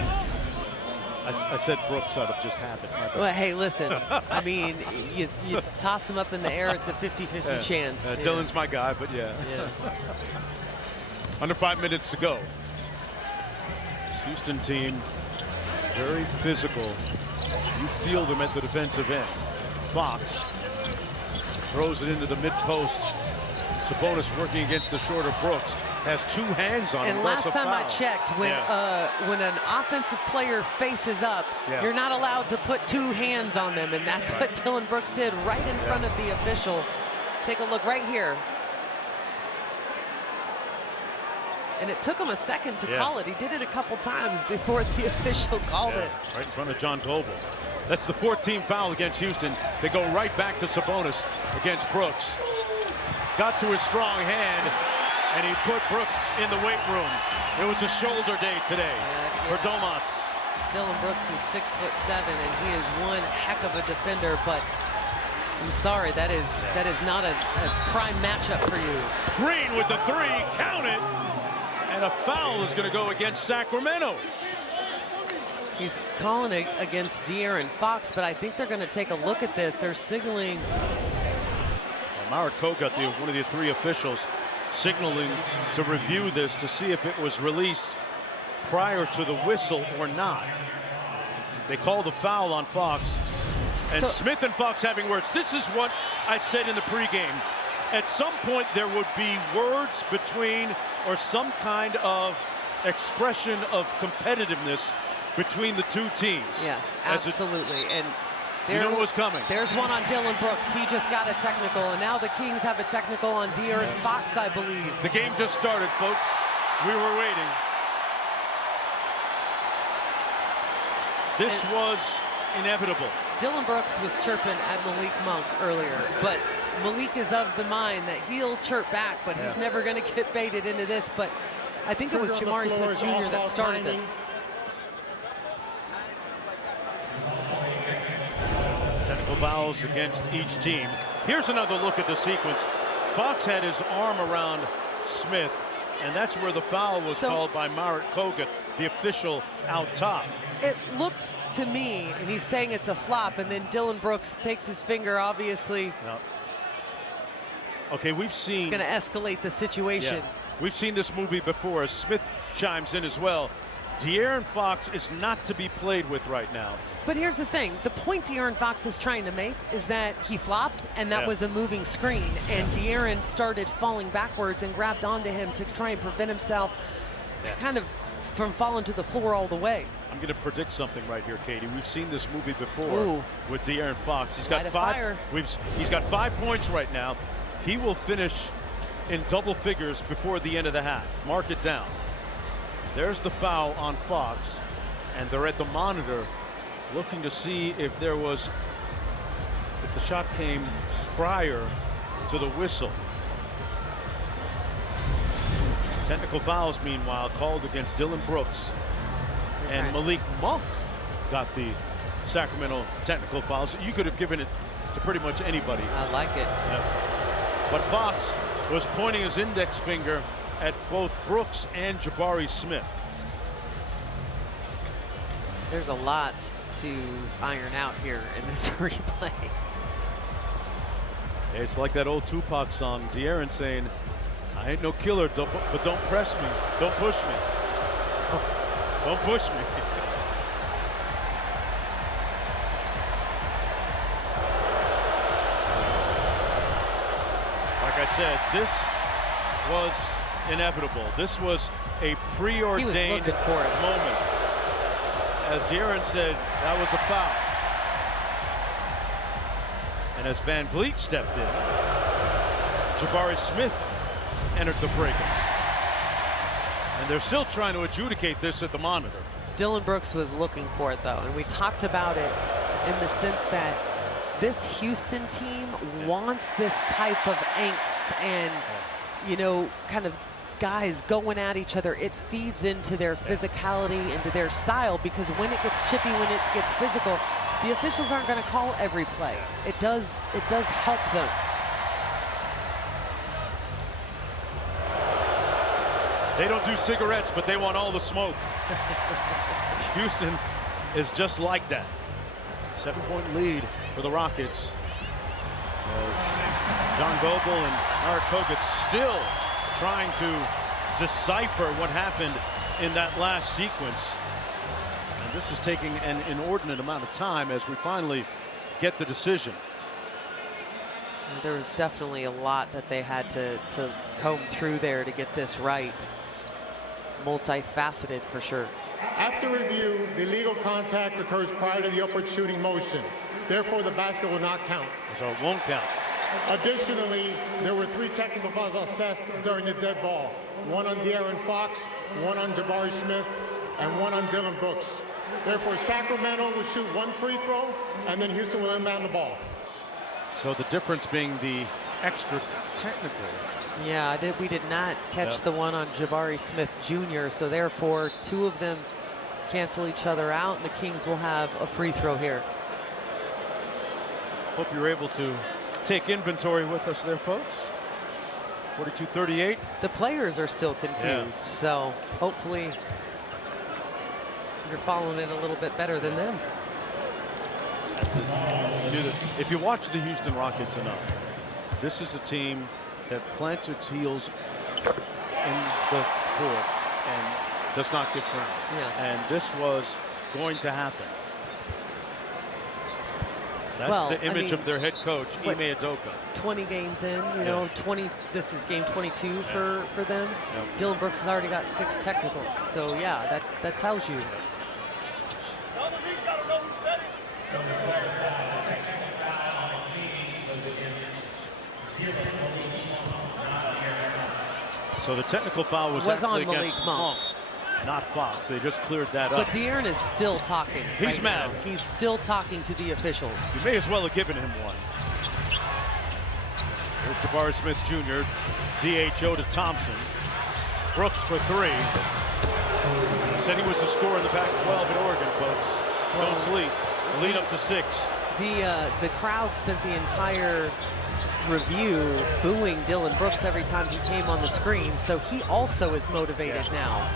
I said Brooks out of just habit. Well, hey, listen, I mean, you toss him up in the air, it's a 50-50 chance. Dylan's my guy, but yeah. Under 5 minutes to go. This Houston team, very physical. You feel them at the defensive end. Fox throws it into the mid-post. Sabonis working against the shorter Brooks. Has two hands on him. And last time I checked, when an offensive player faces up, you're not allowed to put two hands on them, and that's what Dylan Brooks did right in front of the official. Take a look right here. And it took him a second to call it. He did it a couple times before the official called it. Right in front of John Tobel. That's the 14th foul against Houston. They go right back to Sabonis against Brooks. Got to his strong hand, and he put Brooks in the weight room. It was a shoulder day today for Domas. Dylan Brooks is 6'7", and he is one heck of a defender, but I'm sorry, that is not a prime matchup for you. Green with the three, count it, and a foul is going to go against Sacramento. He's calling it against De'Aaron Fox, but I think they're going to take a look at this. They're signaling. Mauret Kogut, one of the three officials, signaling to review this to see if it was released prior to the whistle or not. They called the foul on Fox. And Smith and Fox having words. This is what I said in the pregame. At some point there would be words between, or some kind of expression of competitiveness between the two teams. Yes, absolutely. And you know what was coming. There's one on Dylan Brooks. He just got a technical, and now the Kings have a technical on De'Aaron Fox, I believe. The game just started, folks. We were waiting. This was inevitable. Dylan Brooks was chirping at Malik Monk earlier, but Malik is of the mind that he'll chirp back, but he's never going to get baited into this. But I think it was Jamari Smith Jr. that started this. Technical fouls against each team. Here's another look at the sequence. Fox had his arm around Smith, and that's where the foul was called by Mauret Kogut, the official out top. It looks to me, and he's saying it's a flop, and then Dylan Brooks takes his finger, obviously. No. Okay, we've seen. It's going to escalate the situation. Yeah. We've seen this movie before, as Smith chimes in as well. De'Aaron Fox is not to be played with right now. But here's the thing. The point De'Aaron Fox is trying to make is that he flopped, and that was a moving screen. And De'Aaron started falling backwards and grabbed onto him to try and prevent himself to kind of from falling to the floor all the way. I'm going to predict something right here, Katie. We've seen this movie before with De'Aaron Fox. He's got he's got 5 points right now. He will finish in double figures before the end of the half. Mark it down. There's the foul on Fox, and they're at the monitor looking to see if there was, if the shot came prior to the whistle. Technical fouls, meanwhile, called against Dylan Brooks, and Malik Monk got the Sacramento technical fouls. You could have given it to pretty much anybody. I like it. But Fox was pointing his index finger at both Brooks and Jabari Smith. There's a lot to iron out here in this replay. It's like that old Tupac song, De'Aaron saying, I ain't no killer, but don't press me. Don't push me. Don't push me. Like I said, this was inevitable. This was a preordained moment. As De'Aaron said, that was a foul. And as Van Vliet stepped in, Jabari Smith entered the fracas. And they're still trying to adjudicate this at the monitor. Dillon Brooks was looking for it, though, and we talked about it in the sense that this Houston team wants this type of angst and, you know, kind of guys going at each other. It feeds into their physicality, into their style, because when it gets chippy, when it gets physical, the officials aren't going to call every play. It does help them. They don't do cigarettes, but they want all the smoke. Houston is just like that. 7-point lead for the Rockets. John Goebel and Mark Kogut still trying to decipher what happened in that last sequence. And this is taking an inordinate amount of time as we finally get the decision. There was definitely a lot that they had to comb through there to get this right. Multifaceted for sure. After review, the illegal contact occurs prior to the upward shooting motion. Therefore, the basket will not count. So it won't count. Additionally, there were 3 technical fouls assessed during the dead ball. 1 on De'Aaron Fox, 1 on Jabari Smith, and 1 on Dillon Brooks. Therefore, Sacramento will shoot 1 free throw, and then Houston will inbound the ball. So the difference being the extra technical. Yeah, we did not catch the one on Jabari Smith Jr., so therefore 2 of them cancel each other out, and the Kings will have a free throw here. Hope you're able to take inventory with us there, folks. 42-38. The players are still confused, so hopefully you're following it a little bit better than them. If you watch the Houston Rockets enough, this is a team that plants its heels in the court and does not get ground. Yeah. And this was going to happen. That's the image of their head coach, Ime Udoka. 20 games in, you know, 20. This is game 22 for them. Yep. Dillon Brooks has already got 6 technicals, so yeah, that tells you. So the technical foul was actually against Monk, not Fox. They just cleared that up. But De'Aaron is still talking. He's mad. Now. He's still talking to the officials. You may as well have given him one. Here's Jabari Smith Jr. DHO to Thompson. Brooks for 3. He said he was the scorer in the Pac-12 in Oregon, folks. Don't sleep. Lead up to 6. The crowd spent the entire review booing Dillon Brooks every time he came on the screen, so he also is motivated now.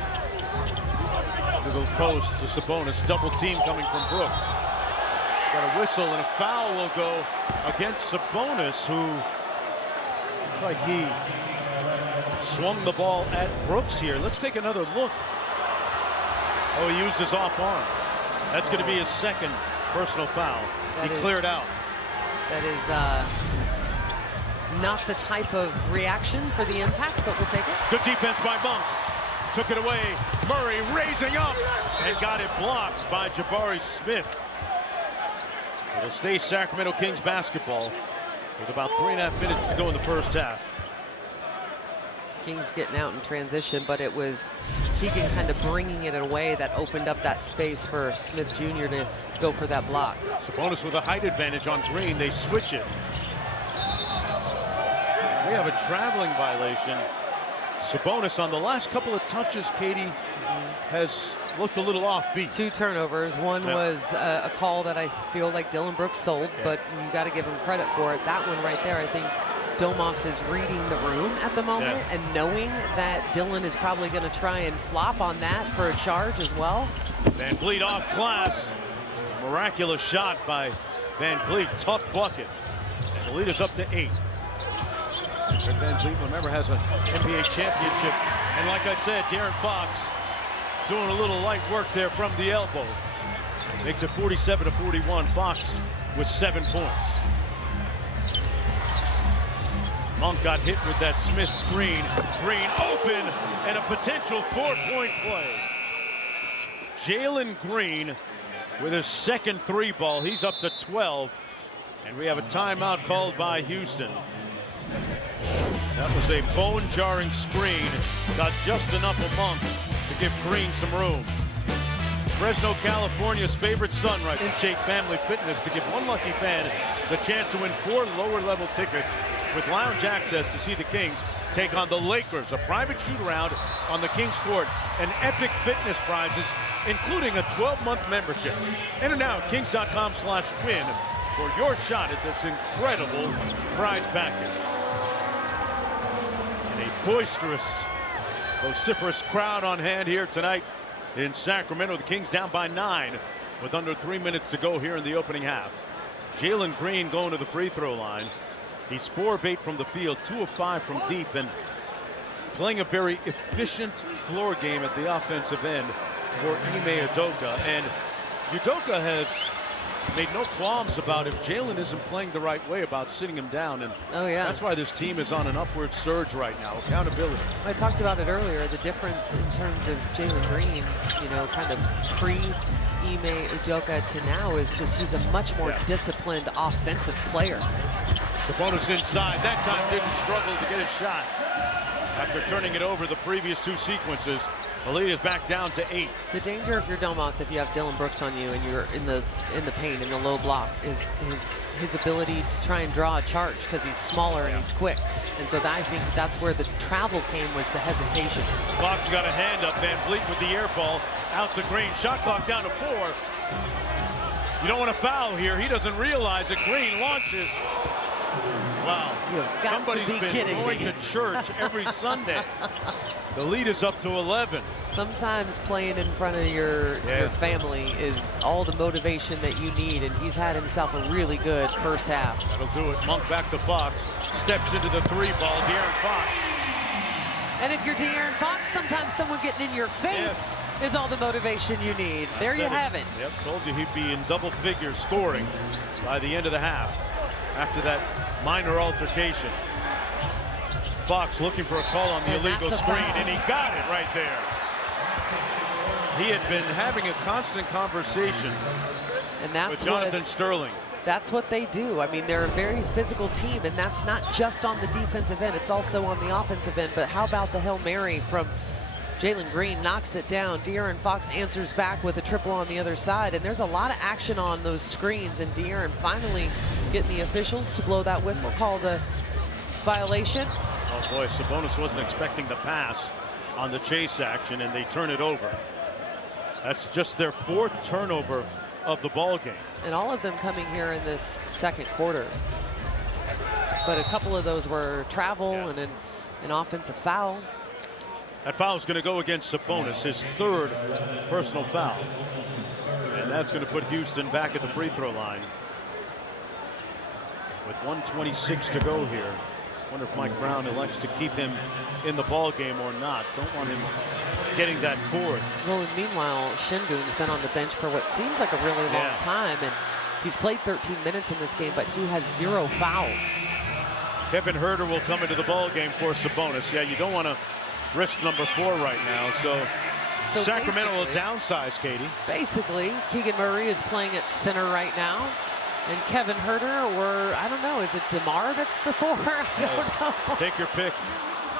Little post to Sabonis, double team coming from Brooks. Got a whistle and a foul will go against Sabonis, who looks like he swung the ball at Brooks here. Let's take another look. Oh, he used his off arm. That's going to be his 2nd personal foul. He cleared out. That is not the type of reaction for the impact, but we'll take it. Good defense by Monk. Took it away. Murray raising up and got it blocked by Jabari Smith. It'll stay Sacramento Kings basketball with about 3.5 minutes to go in the first half. Kings getting out in transition, but it was Keegan kind of bringing it away that opened up that space for Smith Jr. to go for that block. Sabonis with a height advantage on Green. They switch it. We have a traveling violation. Sabonis on the last couple of touches, Katie, has looked a little offbeat. 2 turnovers. One was a call that I feel like Dillon Brooks sold, but you got to give him credit for it. That one right there, I think Domas is reading the room at the moment and knowing that Dillon is probably going to try and flop on that for a charge as well. Van Vliet off glass. Miraculous shot by Van Vliet. Tough bucket. And the lead is up to 8. Van Vliet, remember, has an NBA championship. And like I said, De'Aaron Fox doing a little light work there from the elbow. Makes it 47-41. Fox with 7 points. Monk got hit with that Smith screen. Green open and a potential 4-point play. Jalen Green with his second 3 ball. He's up to 12. And we have a timeout called by Houston. That was a bone-jarring screen. Got just enough of Monk to give Green some room. Fresno, California's favorite son right now, Shake Family Fitness, to give one lucky fan the chance to win 4 lower-level tickets with lounge access to see the Kings take on the Lakers. A private shoot-around on the Kings court and epic fitness prizes, including a 12-month membership. Enter now at kings.com/win for your shot at this incredible prize package. And a boisterous, vociferous crowd on hand here tonight in Sacramento. The Kings down by 9 with under 3 minutes to go here in the opening half. Jalen Green going to the free throw line. He's 4 of 8 from the field, 2 of 5 from deep, and playing a very efficient floor game at the offensive end for Ime Udoka. And Udoka has made no qualms about if Jalen isn't playing the right way about sitting him down. And that's why this team is on an upward surge right now. Accountability. I talked about it earlier, the difference in terms of Jalen Green, you know, kind of pre-Ime Udoka to now is just he's a much more disciplined offensive player. Sabonis inside. That time didn't struggle to get his shot. After turning it over the previous 2 sequences, the lead is back down to 8. The danger if you're Domas, if you have Dylan Brooks on you and you're in the paint, in the low block, is his ability to try and draw a charge because he's smaller and he's quick. And so I think that's where the travel came, was the hesitation. Fox got a hand up. Van Vliet with the air ball. Out to Green. Shot clock down to 4. You don't want to foul here. He doesn't realize it. Green launches. Wow. Somebody's been going to church every Sunday. The lead is up to 11. Sometimes playing in front of your family is all the motivation that you need, and he's had himself a really good first half. That'll do it. Monk back to Fox. Steps into the 3 ball. De'Aaron Fox. And if you're De'Aaron Fox, sometimes someone getting in your face is all the motivation you need. There you have it. Yep, told you he'd be in double figures scoring by the end of the half after that minor altercation. Fox looking for a call on the illegal screen, and he got it right there. He had been having a constant conversation with Jonathan Sterling. That's what they do. I mean, they're a very physical team, and that's not just on the defensive end. It's also on the offensive end. But how about the Hail Mary from Jalen Green? Knocks it down. De'Aaron Fox answers back with a triple on the other side. And there's a lot of action on those screens. And De'Aaron finally getting the officials to blow that whistle, call the violation. Oh, boy, Sabonis wasn't expecting the pass on the chase action, and they turn it over. That's just their 4th turnover of the ball game. And all of them coming here in this second quarter. But a couple of those were travel and an offensive foul. That foul is going to go against Sabonis, his 3rd personal foul. And that's going to put Houston back at the free throw line. With 1:26 to go here. Wonder if Mike Brown elects to keep him in the ball game or not. Don't want him getting that 4th. Well, and meanwhile, Şengün's been on the bench for what seems like a really long time, and he's played 13 minutes in this game, but he has 0 fouls. Kevin Huerter will come into the ball game for Sabonis. Yeah, you don't want to risk number 4 right now. So Sacramento will downsize, Katie. Basically, Keegan Murray is playing at center right now. And Kevin Huerter, or I don't know, is it DeMar that's the 4? I don't know. Take your pick.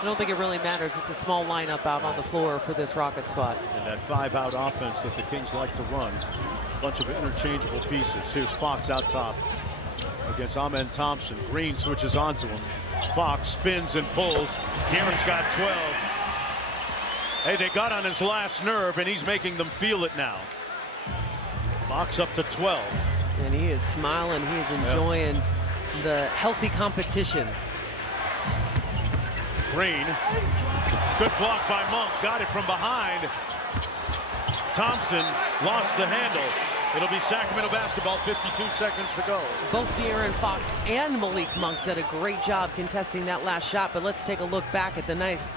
I don't think it really matters. It's a small lineup out on the floor for this Rocket squad. And that 5-out offense that the Kings like to run. A bunch of interchangeable pieces. Here's Fox out top against Amen Thompson. Green switches onto him. Fox spins and pulls. De'Aaron's got 12. Hey, they got on his last nerve, and he's making them feel it now. Fox up to 12. And he is smiling. He is enjoying the healthy competition. Green. Good block by Monk. Got it from behind. Thompson lost the handle. It'll be Sacramento basketball, 52 seconds to go. Both De'Aaron Fox and Malik Monk did a great job contesting that last shot, but let's take a look back at the nice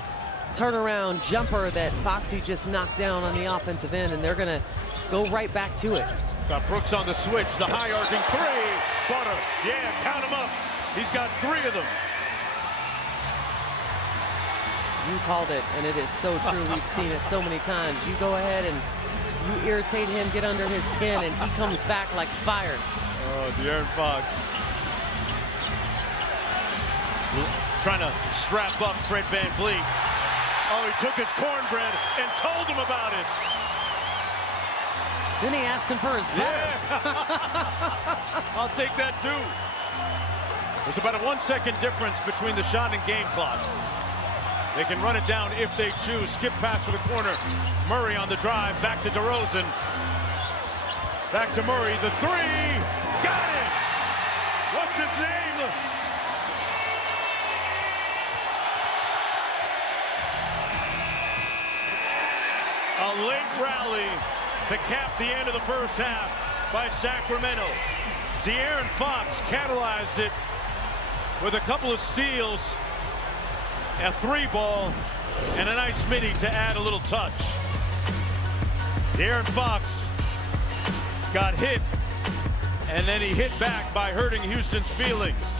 turnaround jumper that Foxy just knocked down on the offensive end, and they're gonna go right back to it. Got Brooks on the switch, the high arcing three. Butter, yeah, count him up. He's got 3 of them. You called it, and it is so true. We've seen it so many times. You go ahead and you irritate him, get under his skin, and he comes back like fire. Oh, De'Aaron Fox. Trying to strap up Fred VanVleet. Oh, he took his cornbread and told him about it. Then he asked him for his butter. Yeah. I'll take that too. There's about a 1 second difference between the shot and game clock. They can run it down if they choose. Skip pass to the corner. Murray on the drive. Back to DeRozan. Back to Murray. The 3. Got it. What's his name? A late rally to cap the end of the first half by Sacramento. De'Aaron Fox catalyzed it with a couple of steals, a 3-ball, and a nice midi to add a little touch. De'Aaron Fox got hit, and then he hit back by hurting Houston's feelings.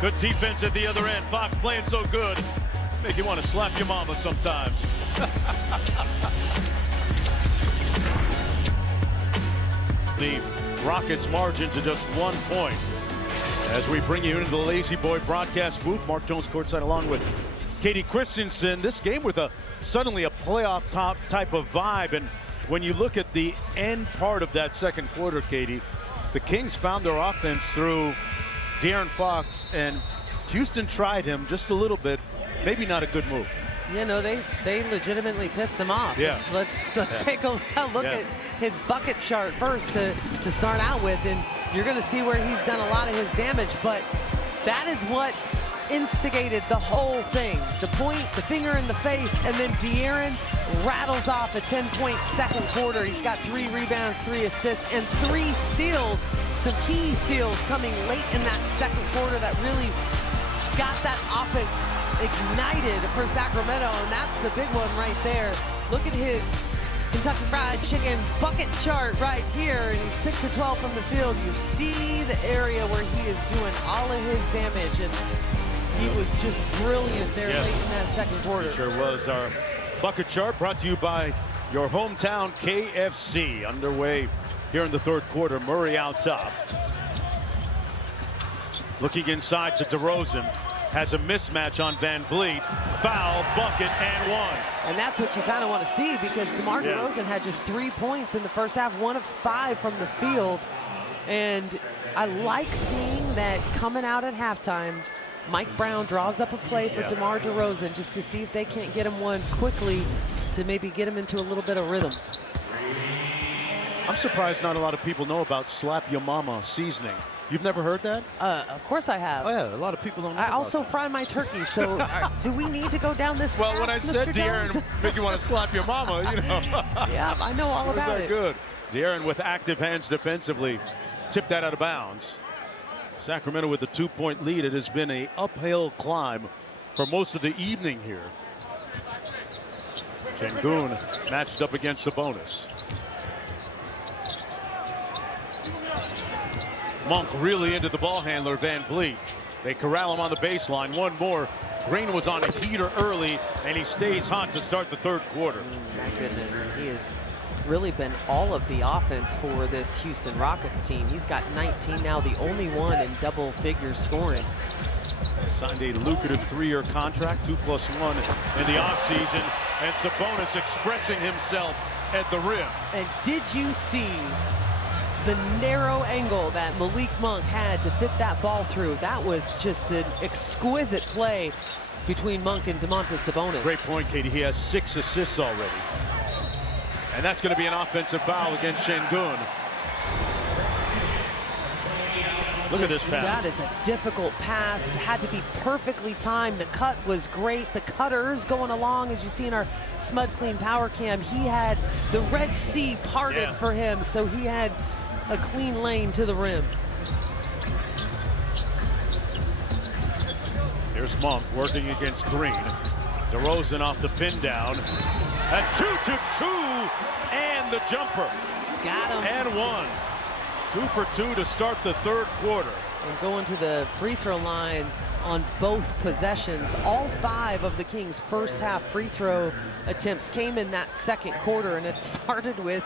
Good defense at the other end. Fox playing so good, make you want to slap your mama sometimes. The Rockets margin to just 1 point. As we bring you into the Lazy Boy broadcast booth, Mark Jones courtside along with Katie Christensen. This game with suddenly a playoff top type of vibe. And when you look at the end part of that second quarter, Katie, the Kings found their offense through De'Aaron Fox, and Houston tried him just a little bit. Maybe not a good move. You know, they legitimately pissed him off. Yeah. Let's take a look at his bucket chart first to start out with, and you're going to see where he's done a lot of his damage. But that is what instigated the whole thing. The point, the finger in the face, and then De'Aaron rattles off a 10-point second quarter. He's got 3 rebounds, 3 assists, and 3 steals. Some key steals coming late in that second quarter that really got that offense ignited for Sacramento, and that's the big one right there. Look at his Kentucky Fried Chicken bucket chart right here, and he's 6 of 12 from the field. You see the area where he is doing all of his damage, and he was just brilliant there late in that second quarter. Sure was. Our bucket chart brought to you by your hometown KFC. Underway here in the third quarter. Murray out top. Looking inside to DeRozan. Has a mismatch on VanVleet. Foul, bucket, and 1. And that's what you kind of want to see, because DeMar DeRozan had just 3 points in the first half, 1 of 5 from the field. And I like seeing that coming out at halftime. Mike Brown draws up a play for DeMar DeRozan just to see if they can't get him one quickly to maybe get him into a little bit of rhythm. I'm surprised not a lot of people know about Slap Your Mama seasoning. You've never heard that? Of course I have. Oh yeah, a lot of people don't know I about also that. fry my turkey, so do we need to go down this Well, path, when I said Mr. De'Aaron Jones? make you want to slap your mama, you know. Yeah, I know all about it. Good. De'Aaron with active hands defensively. Tipped that out of bounds. Sacramento with a 2-point lead. It has been an uphill climb for most of the evening here. Şengün matched up against Sabonis. Monk really into the ball handler, VanVleet. They corral him on the baseline. One more. Green was on a heater early, and he stays hot to start the third quarter. My goodness, he has really been all of the offense for this Houston Rockets team. He's got 19 now, the only one in double figure scoring. Signed a lucrative 3-year contract, 2+1 in the offseason, and Sabonis expressing himself at the rim. And did you see the narrow angle that Malik Monk had to fit that ball through? That was just an exquisite play between Monk and Domantas Sabonis. Great point, Katie. He has 6 assists already. And that's going to be an offensive foul against Şengün. Look at this pass. That is a difficult pass. It had to be perfectly timed. The cut was great. The cutters going along, as you see in our Smud Clean Power Cam, he had the Red Sea parted for him, so he had a clean lane to the rim. Here's Monk working against Green. DeRozan off the pin down. A 2-2, and the jumper. Got him. And one. 2 for 2 to start the third quarter. And going to the free throw line on both possessions. All 5 of the Kings' first half free throw attempts came in that second quarter, and it started with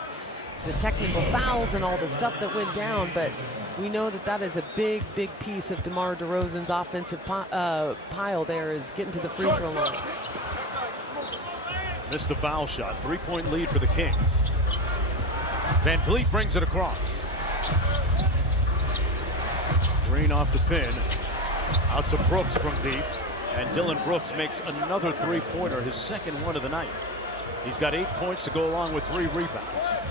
the technical fouls and all the stuff that went down, but we know that that is a big, big piece of DeMar DeRozan's offensive pile there, is getting to the free throw line. Missed the foul shot. 3-point lead for the Kings. Van Vliet brings it across. Green off the pin. Out to Brooks from deep. And Dylan Brooks makes another 3-pointer, his second one of the night. He's got 8 points to go along with 3 rebounds.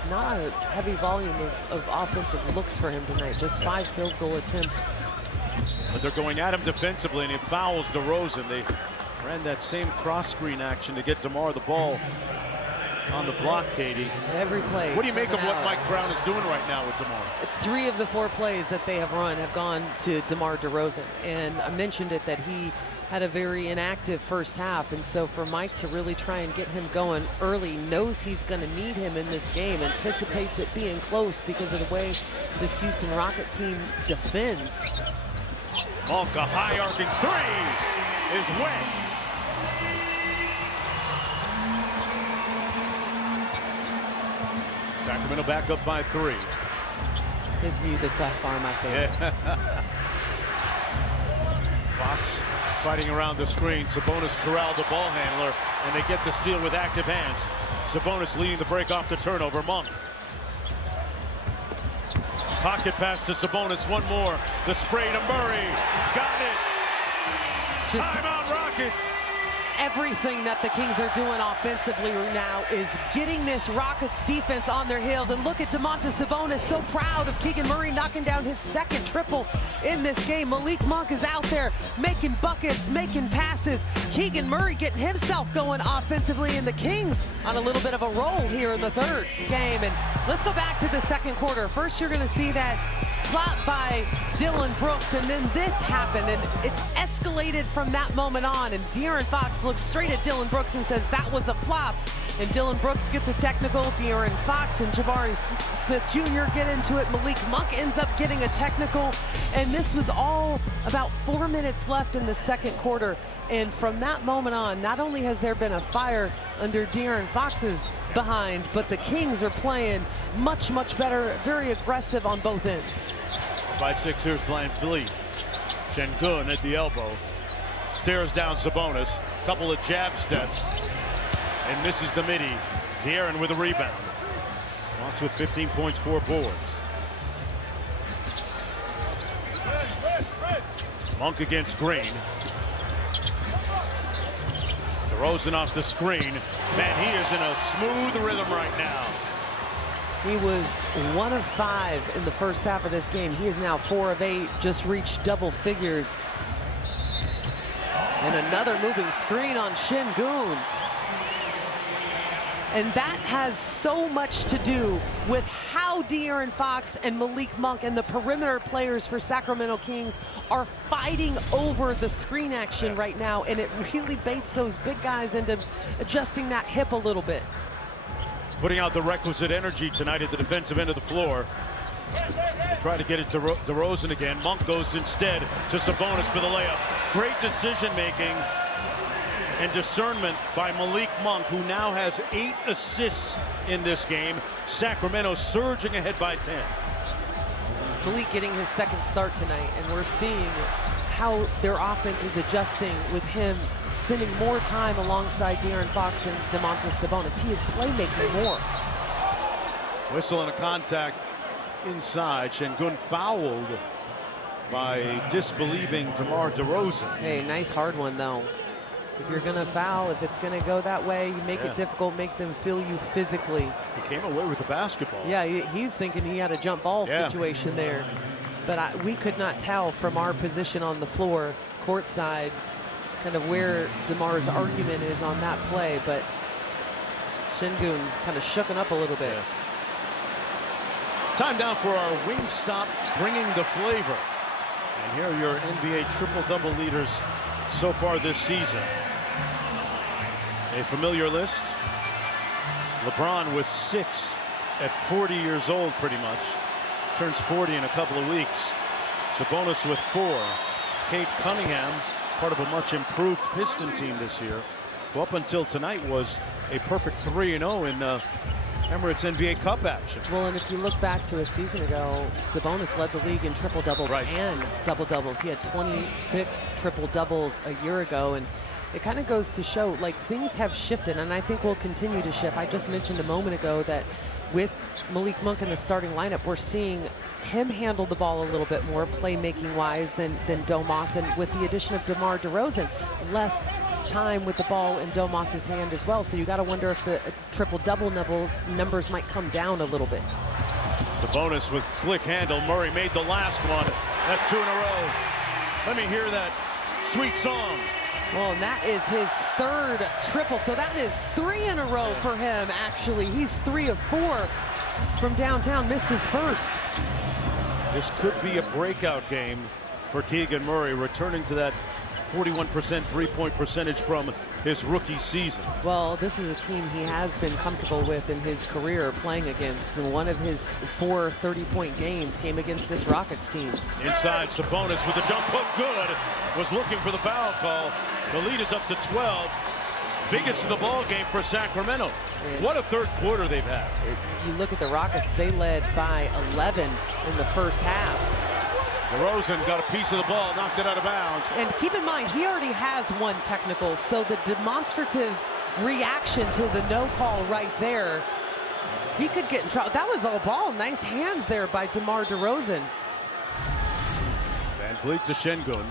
Not a heavy volume of offensive looks for him tonight. Just 5 field goal attempts. But they're going at him defensively, and it fouls DeRozan. They ran that same cross screen action to get DeMar the ball on the block, Katie. Every play. What do you make of what Mike Brown is doing right now with DeMar? 3 of the 4 plays that they have run have gone to DeMar DeRozan. And I mentioned it that he had a very inactive first half, and so for Mike to really try and get him going early, knows he's going to need him in this game, anticipates it being close because of the way this Houston Rocket team defends. Monk, a high arcing 3 is wet. Sacramento back up by 3. His music by far my favorite. Yeah. Fox fighting around the screen. Sabonis corralled the ball handler, and they get the steal with active hands. Sabonis leading the break off the turnover. Monk. Pocket pass to Sabonis. One more. The spray to Murray. Got it. Timeout Rockets. Everything that the Kings are doing offensively right now is getting this Rockets defense on their heels. And look at Domantas Sabonis, so proud of Keegan Murray knocking down his second triple in this game. Malik Monk is out there making buckets, making passes. Keegan Murray getting himself going offensively, and the Kings on a little bit of a roll here in the third game. And let's go back to the second quarter. First, you're going to see that flop by Dylan Brooks, and then this happened, and it escalated from that moment on. And De'Aaron Fox looks straight at Dylan Brooks and says that was a flop. And Dylan Brooks gets a technical. De'Aaron Fox and Jabari Smith Jr. get into it. Malik Monk ends up getting a technical. And this was all about 4 minutes left in the second quarter. And from that moment on, not only has there been a fire under De'Aaron Fox's behind, but the Kings are playing much, much better, very aggressive on both ends. By 6 here's Van Vliet. Şengün at the elbow. Stares down Sabonis. Couple of jab steps. And misses the midi. De'Aaron with a rebound. Wants with 15 points, 4 boards. Monk against Green. DeRozan off the screen. Man, he is in a smooth rhythm right now. He was 1 of 5 in the first half of this game. He is now 4 of 8, just reached double figures. And another moving screen on Şengün. And that has so much to do with how De'Aaron Fox and Malik Monk and the perimeter players for Sacramento Kings are fighting over the screen action right now. And it really baits those big guys into adjusting that hip a little bit. Putting out the requisite energy tonight at the defensive end of the floor. Try to get it to DeRozan again. Monk goes instead to Sabonis for the layup. Great decision making and discernment by Malik Monk, who now has 8 assists in this game. Sacramento surging ahead by 10. Malik getting his second start tonight, and we're seeing how their offense is adjusting with him spending more time alongside De'Aaron Fox and Domantas Sabonis. He is playmaking more. Whistle and a contact inside. Şengün fouled by disbelieving DeMar DeRozan. Hey, nice hard one though. If you're gonna foul, if it's gonna go that way, you make it difficult, make them feel you physically. He came away with the basketball. Yeah, he's thinking he had a jump ball situation there. but we could not tell from our position on the floor, courtside, kind of where DeMar's argument is on that play, but Sengun kind of shooken up a little bit. Yeah. Time down for our Wingstop Bringing the Flavor. And here are your NBA triple-double leaders so far this season. A familiar list. LeBron with 6 at 40 years old, pretty much. Turns 40 in a couple of weeks. Sabonis with 4. Kate Cunningham, part of a much improved Piston team this year, who up until tonight was a perfect 3-0 in Emirates NBA Cup action. Well, and if you look back to a season ago, Sabonis led the league in triple-doubles and double-doubles. He had 26 triple-doubles a year ago, and it kind of goes to show, like, things have shifted, and I think will continue to shift. I just mentioned a moment ago that with Malik Monk in the starting lineup, we're seeing him handle the ball a little bit more playmaking-wise than Domas, and with the addition of DeMar DeRozan, less time with the ball in Domas's hand as well. So you got to wonder if the triple-double numbers might come down a little bit. Sabonis with slick handle. Murray made the last one. That's 2 in a row. Let me hear that sweet song. Well, and that is his 3rd triple, so that is 3 in a row for him, actually. He's 3 of 4 from downtown, missed his first. This could be a breakout game for Keegan Murray, returning to that 41% three-point percentage from his rookie season. Well, this is a team he has been comfortable with in his career playing against, and one of his 4 30-point games came against this Rockets team. Inside, Sabonis with the jump hook, good. Was looking for the foul call. The lead is up to 12. Biggest of the ball game for Sacramento. And what a third quarter they've had. You look at the Rockets, they led by 11 in the first half. DeRozan got a piece of the ball, knocked it out of bounds. And keep in mind, he already has 1 technical, so the demonstrative reaction to the no call right there, he could get in trouble. That was all ball. Nice hands there by DeMar DeRozan. Van Vliet to Sengun.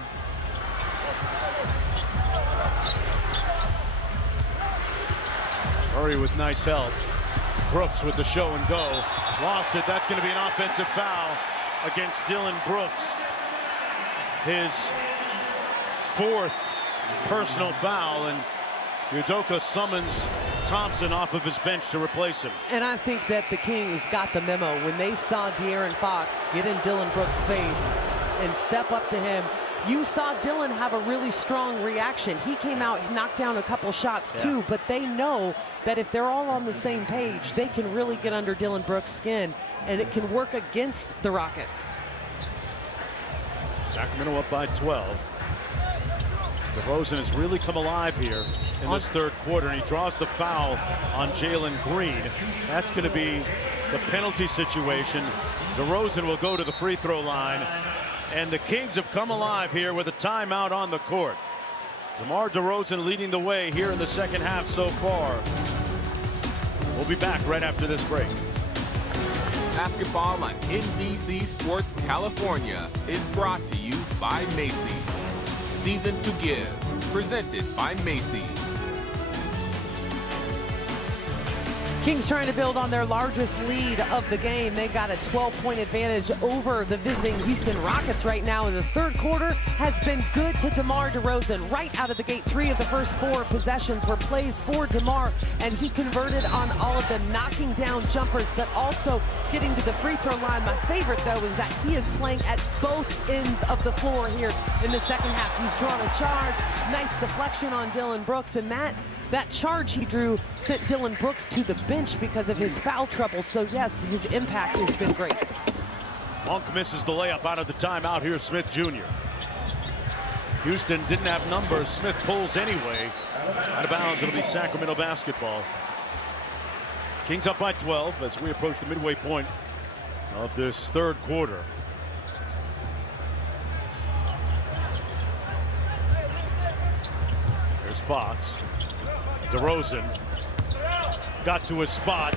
Murray with nice help. Brooks with the show and go. Lost it. That's going to be an offensive foul against Dylan Brooks. His 4th personal foul, and Udoka summons Thompson off of his bench to replace him. And I think that the Kings got the memo when they saw De'Aaron Fox get in Dylan Brooks' face and step up to him. You saw Dylan have a really strong reaction. He came out, knocked down a couple shots too, but they know that if they're all on the same page, they can really get under Dylan Brooks' skin, and it can work against the Rockets. Sacramento up by 12. DeRozan has really come alive here in this third quarter, and he draws the foul on Jalen Green. That's going to be the penalty situation. DeRozan will go to the free throw line, and the Kings have come alive here with a timeout on the court. DeMar DeRozan leading the way here in the second half so far. We'll be back right after this break. Basketball on NBC Sports California is brought to you by Macy's. Season to Give, presented by Macy's. Kings trying to build on their largest lead of the game. They've got a 12-point advantage over the visiting Houston Rockets right now. And the third quarter has been good to DeMar DeRozan. Right out of the gate, 3 of the first 4 possessions were plays for DeMar, and he converted on all of them, knocking down jumpers, but also getting to the free throw line. My favorite, though, is that he is playing at both ends of the floor here in the second half. He's drawn a charge, nice deflection on Dylan Brooks, and that charge he drew sent Dylan Brooks to the bench because of his foul trouble. So yes, his impact has been great. Monk misses the layup out of the timeout. Here's Smith Jr. Houston didn't have numbers. Smith pulls anyway. Out of bounds, it'll be Sacramento basketball. Kings up by 12 as we approach the midway point of this third quarter. There's Fox. DeRozan got to his spot.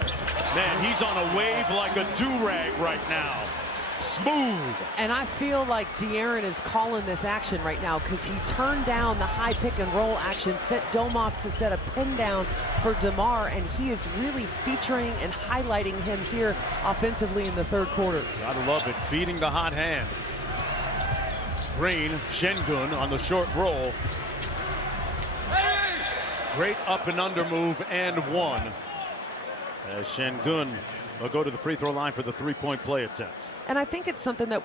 Man, he's on a wave like a do-rag right now. Smooth. And I feel like De'Aaron is calling this action right now because he turned down the high pick and roll action, sent Domas to set a pin down for DeMar, and he is really featuring and highlighting him here offensively in the third quarter. Gotta love it, feeding the hot hand. Green, Şengün on the short roll. Great up and under move and one. As Şengün will go to the free throw line for the three-point play attempt. And I think it's something that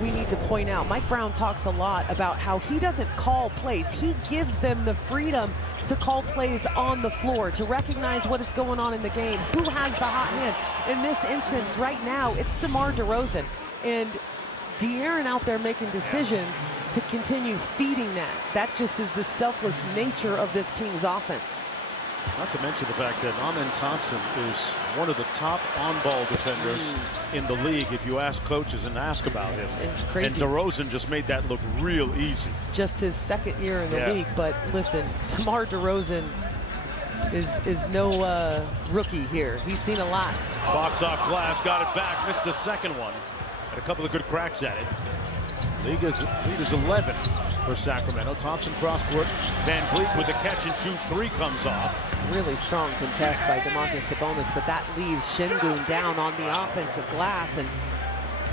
we need to point out. Mike Brown talks a lot about how he doesn't call plays. He gives them the freedom to call plays on the floor, to recognize what is going on in the game, who has the hot hand. In this instance, right now, it's DeMar DeRozan. And De'Aaron out there making decisions to continue feeding that. That just is the selfless nature of this Kings offense. Not to mention the fact that Amen Thompson is one of the top on-ball defenders in the league if you ask coaches and ask about him. It's crazy. And DeRozan just made that look real easy. Just his second year in the league, but listen, DeMar DeRozan is no rookie here. He's seen a lot. Box off glass, got it back, missed the second one. Had a couple of good cracks at it. Lead is 11 for Sacramento. Thompson cross court. Van Vliet with the catch and shoot three comes off. Really strong contest by Domantas Sabonis, but that leaves Şengün down on the offensive glass, and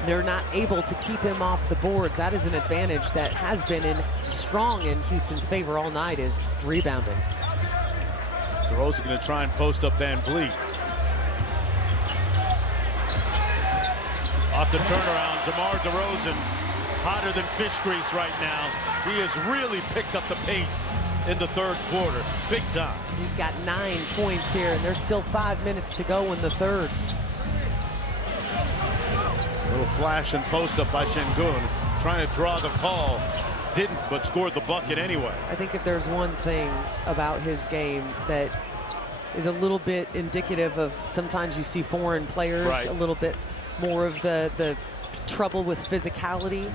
they're not able to keep him off the boards. That is an advantage that has been strong in Houston's favor all night, is rebounding. DeRozan going to try and post up Van Vliet. Off the turnaround, DeMar DeRozan, hotter than fish grease right now. He has really picked up the pace in the third quarter, big time. He's got 9 points here, and there's still 5 minutes to go in the third. Little flash and post up by Şengün, trying to draw the call. Didn't, but scored the bucket anyway. I think if there's one thing about his game that is a little bit indicative of sometimes you see foreign players, right, a little bit more of the trouble with physicality.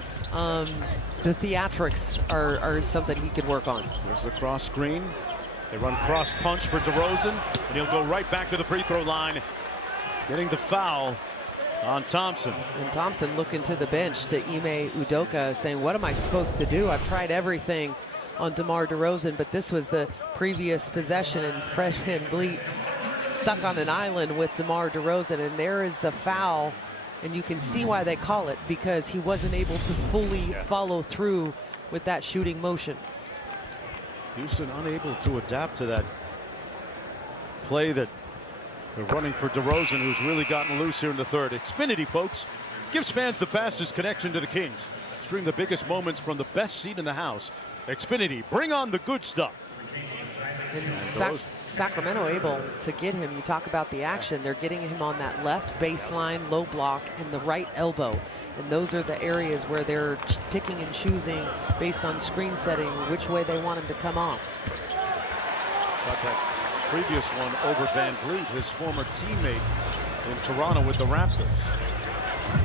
The theatrics are something he could work on. There's the cross screen. They run cross punch for DeRozan, and he'll go right back to the free throw line, getting the foul on Thompson. And Thompson looking to the bench to Ime Udoka saying, what am I supposed to do? I've tried everything on DeMar DeRozan, but this was the previous possession, and Fred VanVleet stuck on an island with DeMar DeRozan, and there is the foul. And you can see why they call it, because he wasn't able to fully follow through with that shooting motion. Houston unable to adapt to that play that they're running for DeRozan, who's really gotten loose here in the third. Xfinity, folks, gives fans the fastest connection to the Kings. Stream the biggest moments from the best seat in the house. Xfinity, bring on the good stuff. And Sacramento able to get him. You talk about the action. They're getting him on that left baseline, low block, and the right elbow. And those are the areas where they're picking and choosing based on screen setting which way they want him to come off. Got that previous one over Van Vliet, his former teammate in Toronto with the Raptors.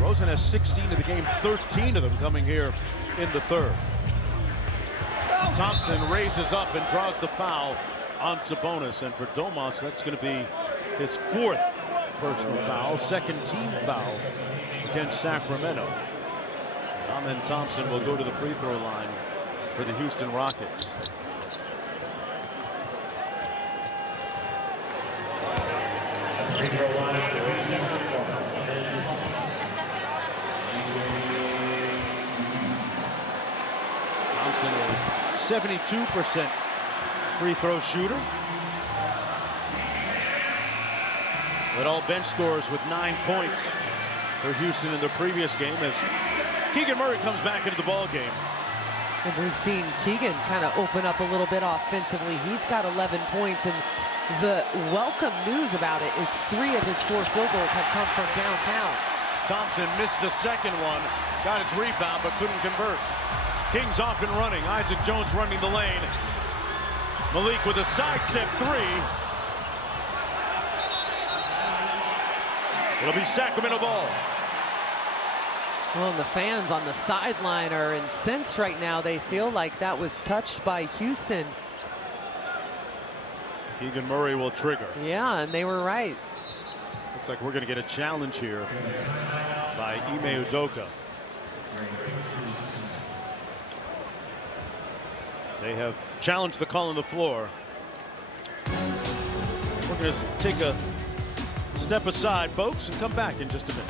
Rosen has 16 of the game, 13 of them coming here in the third. Thompson raises up and draws the foul on Sabonis, and for Domas, that's going to be his 4th personal foul, 2nd team foul against Sacramento. Amen Thompson will go to the free throw line for the Houston Rockets. Thompson, a 72% free throw shooter. Led all bench scorers with 9 points for Houston in the previous game as Keegan Murray comes back into the ball game. And we've seen Keegan kind of open up a little bit offensively. He's got 11 points, and the welcome news about it is 3 of his 4 field goals have come from downtown. Thompson missed the second one, got his rebound, but couldn't convert. Kings off and running. Isaac Jones running the lane. Malik with a sidestep 3. It'll be Sacramento ball. Well, and the fans on the sideline are incensed right now. They feel like that was touched by Houston. Keegan Murray will trigger. Yeah, and they were right. Looks like we're going to get a challenge here by Ime Udoka. They have challenged the call on the floor. We're going to take a step aside, folks, and come back in just a minute.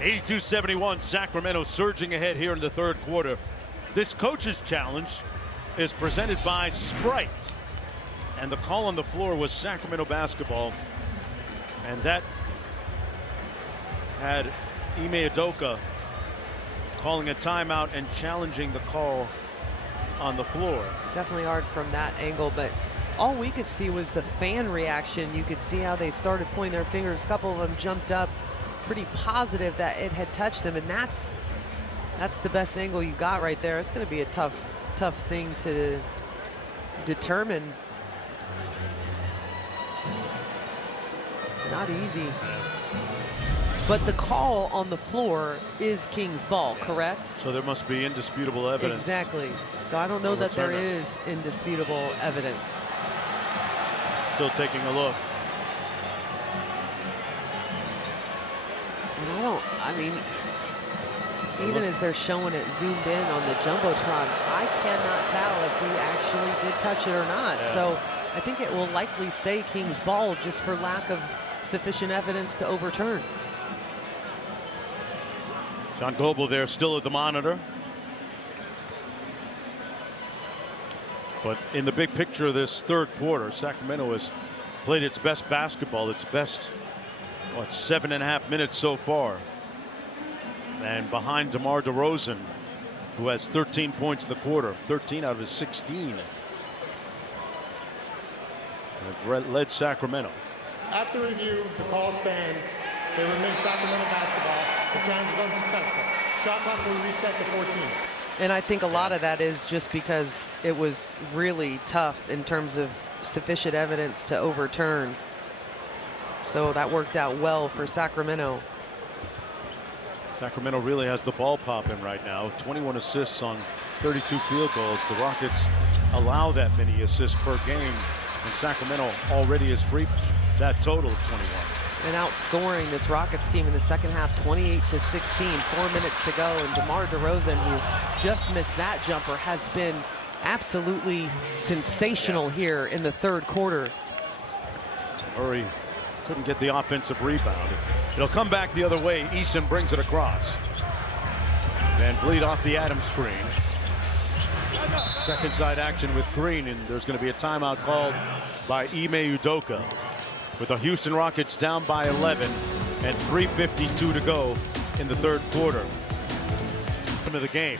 82-71, Sacramento surging ahead here in the third quarter. This coach's challenge is presented by Sprite. And the call on the floor was Sacramento basketball. And that had Ime Udoka calling a timeout and challenging the call on the floor. Definitely hard from that angle, but all we could see was the fan reaction. You could see how they started pointing their fingers. A couple of them jumped up, pretty positive that it had touched them, and that's the best angle you got right there. It's going to be a tough thing to determine. Not easy. But the call on the floor is King's ball, correct? So there must be indisputable evidence. Exactly. So I don't know that there is indisputable evidence. Still taking a look. And I mean, even as they're showing it zoomed in on the Jumbotron, I cannot tell if he actually did touch it or not. Yeah. So I think it will likely stay King's ball just for lack of sufficient evidence to overturn. John Goebel there still at the monitor. But in the big picture of this third quarter, Sacramento has played its best basketball, its best, 7.5 minutes so far. And behind DeMar DeRozan, who has 13 points in the quarter, 13 out of his 16. And have led Sacramento. After review, the call stands. They remain Sacramento basketball. The challenge is unsuccessful. Shot clock will reset to 14. And I think a lot of that is just because it was really tough in terms of sufficient evidence to overturn. So that worked out well for Sacramento. Sacramento really has the ball popping right now. 21 assists on 32 field goals. The Rockets allow that many assists per game, and Sacramento already has reached that total of 21. And outscoring this Rockets team in the second half, 28-16, 4 minutes to go. And DeMar DeRozan, who just missed that jumper, has been absolutely sensational here in the third quarter. Murray couldn't get the offensive rebound. It'll come back the other way. Eason brings it across. Van Vliet off the Adams screen. Second side action with Green, and there's going to be a timeout called by Ime Udoka. With the Houston Rockets down by 11 and 3:52 to go in the third quarter. Of the game.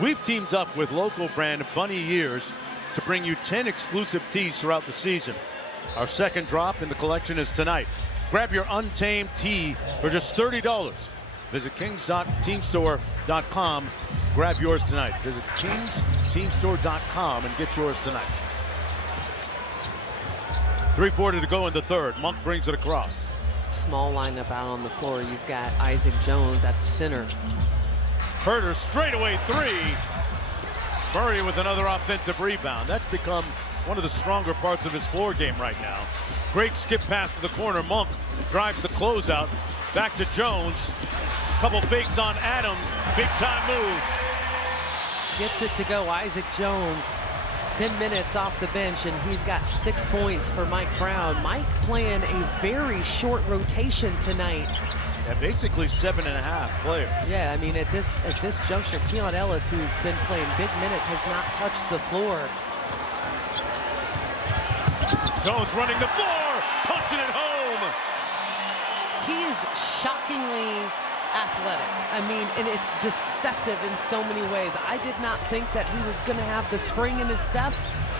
We've teamed up with local brand Bunny Years to bring you 10 exclusive tees throughout the season. Our second drop in the collection is tonight. Grab your Untamed tee for just $30. Visit kings.teamstore.com. Grab yours tonight. Visit kingsteamstore.com and get yours tonight. 3:40 to go in the third. Monk brings it across. Small lineup out on the floor. You've got Isaac Jones at the center. Herter straightaway three. Murray with another offensive rebound. That's become one of the stronger parts of his floor game right now. Great skip pass to the corner. Monk drives the closeout. Back to Jones. Couple fakes on Adams. Big time move. Gets it to go. Isaac Jones, 10 minutes off the bench, and he's got 6 points for Mike Brown. Mike playing a very short rotation tonight. Yeah, basically 7.5 players. Yeah, I mean, at this juncture, Keon Ellis, who's been playing big minutes, has not touched the floor. Jones running the floor, punching it home. He is shockingly athletic. I mean, and it's deceptive in so many ways. I did not think that he was going to have the spring in his step,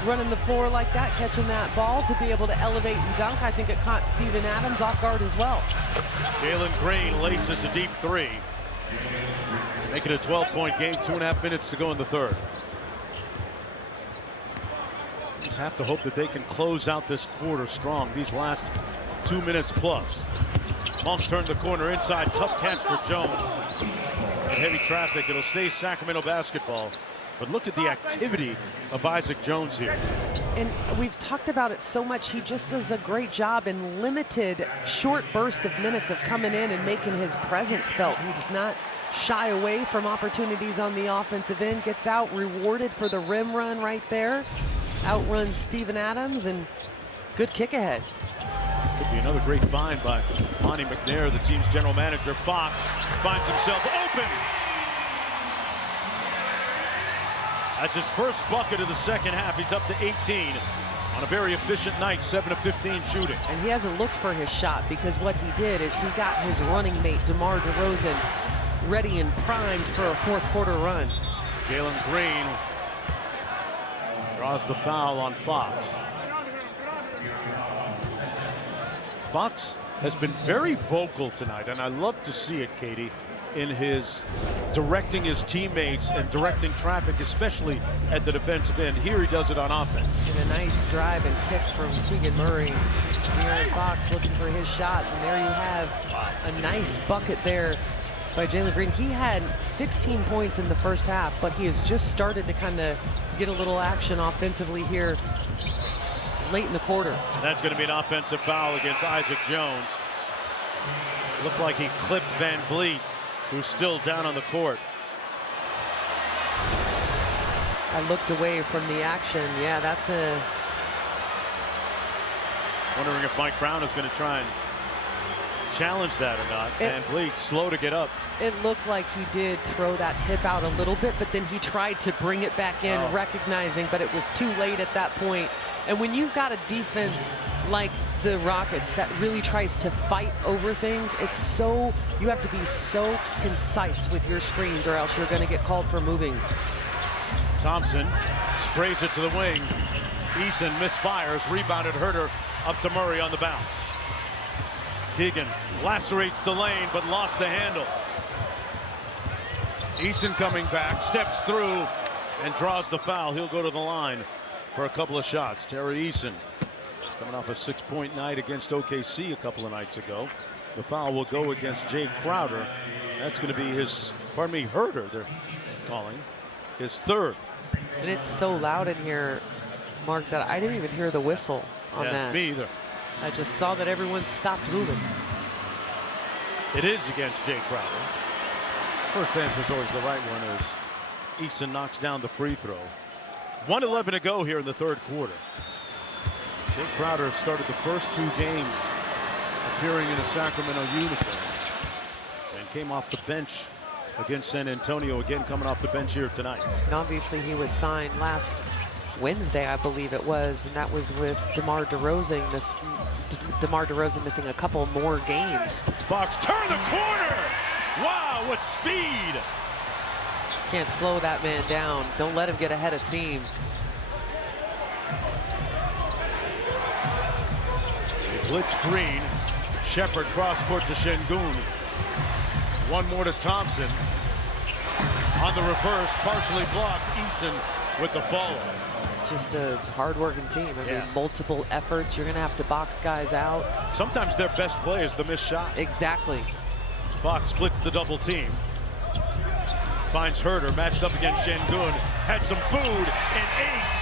running the floor like that, catching that ball to be able to elevate and dunk. I think it caught Steven Adams off guard as well. Jalen Green laces a deep three. Make it a 12-point game, 2.5 minutes to go in the third. Just have to hope that they can close out this quarter strong, these last 2 minutes plus. Monk turned the corner inside, tough catch for Jones. And heavy traffic, it'll stay Sacramento basketball. But look at the activity of Isaac Jones here. And we've talked about it so much. He just does a great job in limited, short burst of minutes of coming in and making his presence felt. He does not shy away from opportunities on the offensive end. Gets out, rewarded for the rim run right there. Outruns Steven Adams, and good kick ahead. Could be another great find by Monty McNair, the team's general manager. Fox finds himself open. That's his first bucket of the second half. He's up to 18 on a very efficient night, 7 of 15 shooting. And he hasn't looked for his shot, because what he did is he got his running mate, DeMar DeRozan, ready and primed for a fourth quarter run. Jalen Green draws the foul on Fox. Fox has been very vocal tonight, and I love to see it, Katie, in his directing his teammates and directing traffic, especially at the defensive end. Here he does it on offense. And a nice drive and kick from Keegan Murray. De'Aaron Fox looking for his shot, and there you have a nice bucket there by Jalen Green. He had 16 points in the first half, but he has just started to kind of get a little action offensively here late in the quarter. That's going to be an offensive foul against Isaac Jones. Looked like he clipped Van Vliet, who's still down on the court. I looked away from the action. Yeah, that's a... Wondering if Mike Brown is going to try and challenge that or not. Van Vliet slow to get up. It looked like he did throw that hip out a little bit, but then he tried to bring it back in, recognizing, but it was too late at that point. And when you've got a defense like the Rockets that really tries to fight over things, it's so, you have to be so concise with your screens, or else you're going to get called for moving. Thompson sprays it to the wing. Eason misfires, rebounded Herter up to Murray on the bounce. Keegan lacerates the lane but lost the handle. Eason coming back, steps through and draws the foul. He'll go to the line for a couple of shots. Terry Eason coming off a 6-point night against OKC a couple of nights ago. The foul will go against Jay Crowder. That's going to be his, Herter, they're calling, his third. And it's so loud in here, Mark, that I didn't even hear the whistle on that. Me either. I just saw that everyone stopped moving. It is against Jay Crowder. First answer is always the right one, as Eason knocks down the free throw. 1:11 to go here in the third quarter. Jay Crowder started the first two games appearing in a Sacramento uniform and came off the bench against San Antonio, again coming off the bench here tonight. And obviously he was signed last Wednesday, I believe it was, and that was with DeMar DeRozan. DeMar DeRozan missing a couple more games. Fox turn the corner! Wow, what speed! Can't slow that man down. Don't let him get ahead of steam. They blitz Green. Shepard cross court to Şengün. One more to Thompson. On the reverse, partially blocked. Eason with the follow. Just a hard-working team. I mean, multiple efforts. You're going to have to box guys out. Sometimes their best play is the missed shot. Exactly. Fox splits the double team. Finds Herter, matched up against Şengün. Had some food and ate.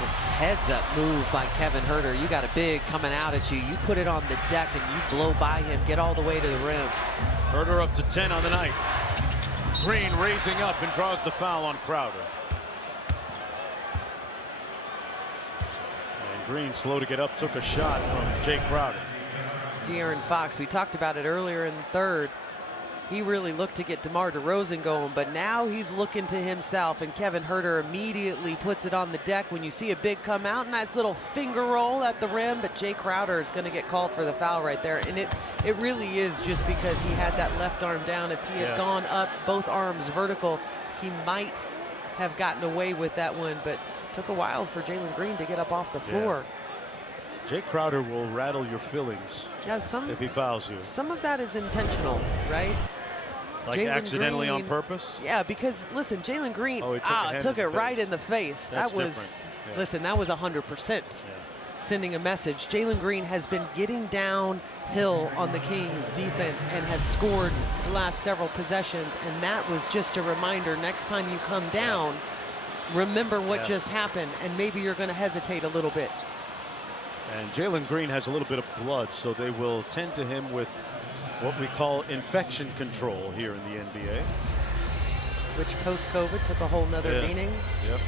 Just heads-up move by Kevin Herter. You got a big coming out at you. You put it on the deck and you blow by him. Get all the way to the rim. Herter up to 10 on the night. Green raising up and draws the foul on Crowder. And Green, slow to get up, took a shot from Jay Crowder. De'Aaron Fox, we talked about it earlier in the third. He really looked to get DeMar DeRozan going, but now he's looking to himself, and Kevin Herter immediately puts it on the deck. When you see a big come out, nice little finger roll at the rim, but Jay Crowder is going to get called for the foul right there. And it really is just because he had that left arm down. If he had gone up, both arms vertical, he might have gotten away with that one, but took a while for Jalen Green to get up off the floor. Jay Crowder will rattle your feelings if he fouls you. Some of that is intentional, right? Like Jalen accidentally Green, on purpose? Yeah, because listen, Jalen Green took it right in the face. That's that was, listen, that was 100% sending a message. Jalen Green has been getting downhill on the Kings defense and has scored the last several possessions, and that was just a reminder. Next time you come down, remember what just happened, and maybe you're going to hesitate a little bit. And Jalen Green has a little bit of blood, so they will tend to him with what we call infection control here in the NBA. Which post-COVID took a whole nother meaning. Yep.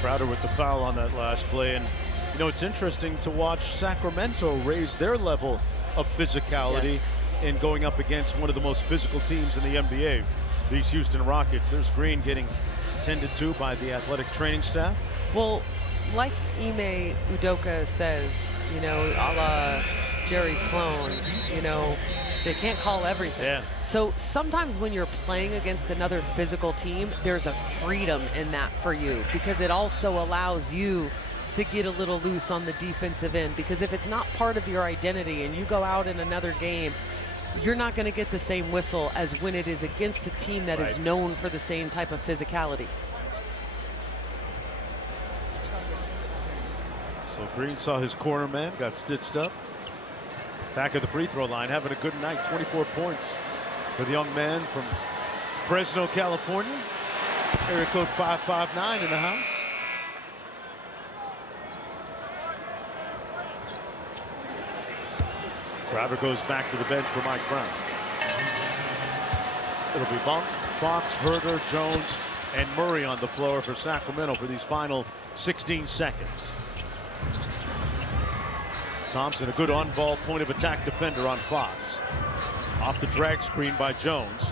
Crowder with the foul on that last play, and You know, it's interesting to watch Sacramento raise their level of physicality in going up against one of the most physical teams in the NBA, these Houston Rockets. There's Green getting tended to by the athletic training staff. Well, like Ime Udoka says, you know, a la Jerry Sloan, you know, they can't call everything. Yeah. So sometimes when you're playing against another physical team, there's a freedom in that for you, because it also allows you to get a little loose on the defensive end. Because if it's not part of your identity and you go out in another game, you're not going to get the same whistle as when it is against a team that is known for the same type of physicality. So Green saw his corner man, got stitched up. Back at the free throw line, having a good night. 24 points for the young man from Fresno, California. Area code 559 in the house. Crowder goes back to the bench for Mike Brown. It'll be Monk, Fox, Herter, Jones, and Murray on the floor for Sacramento for these final 16 seconds. Thompson, a good on-ball point of attack defender on Fox. Off the drag screen by Jones.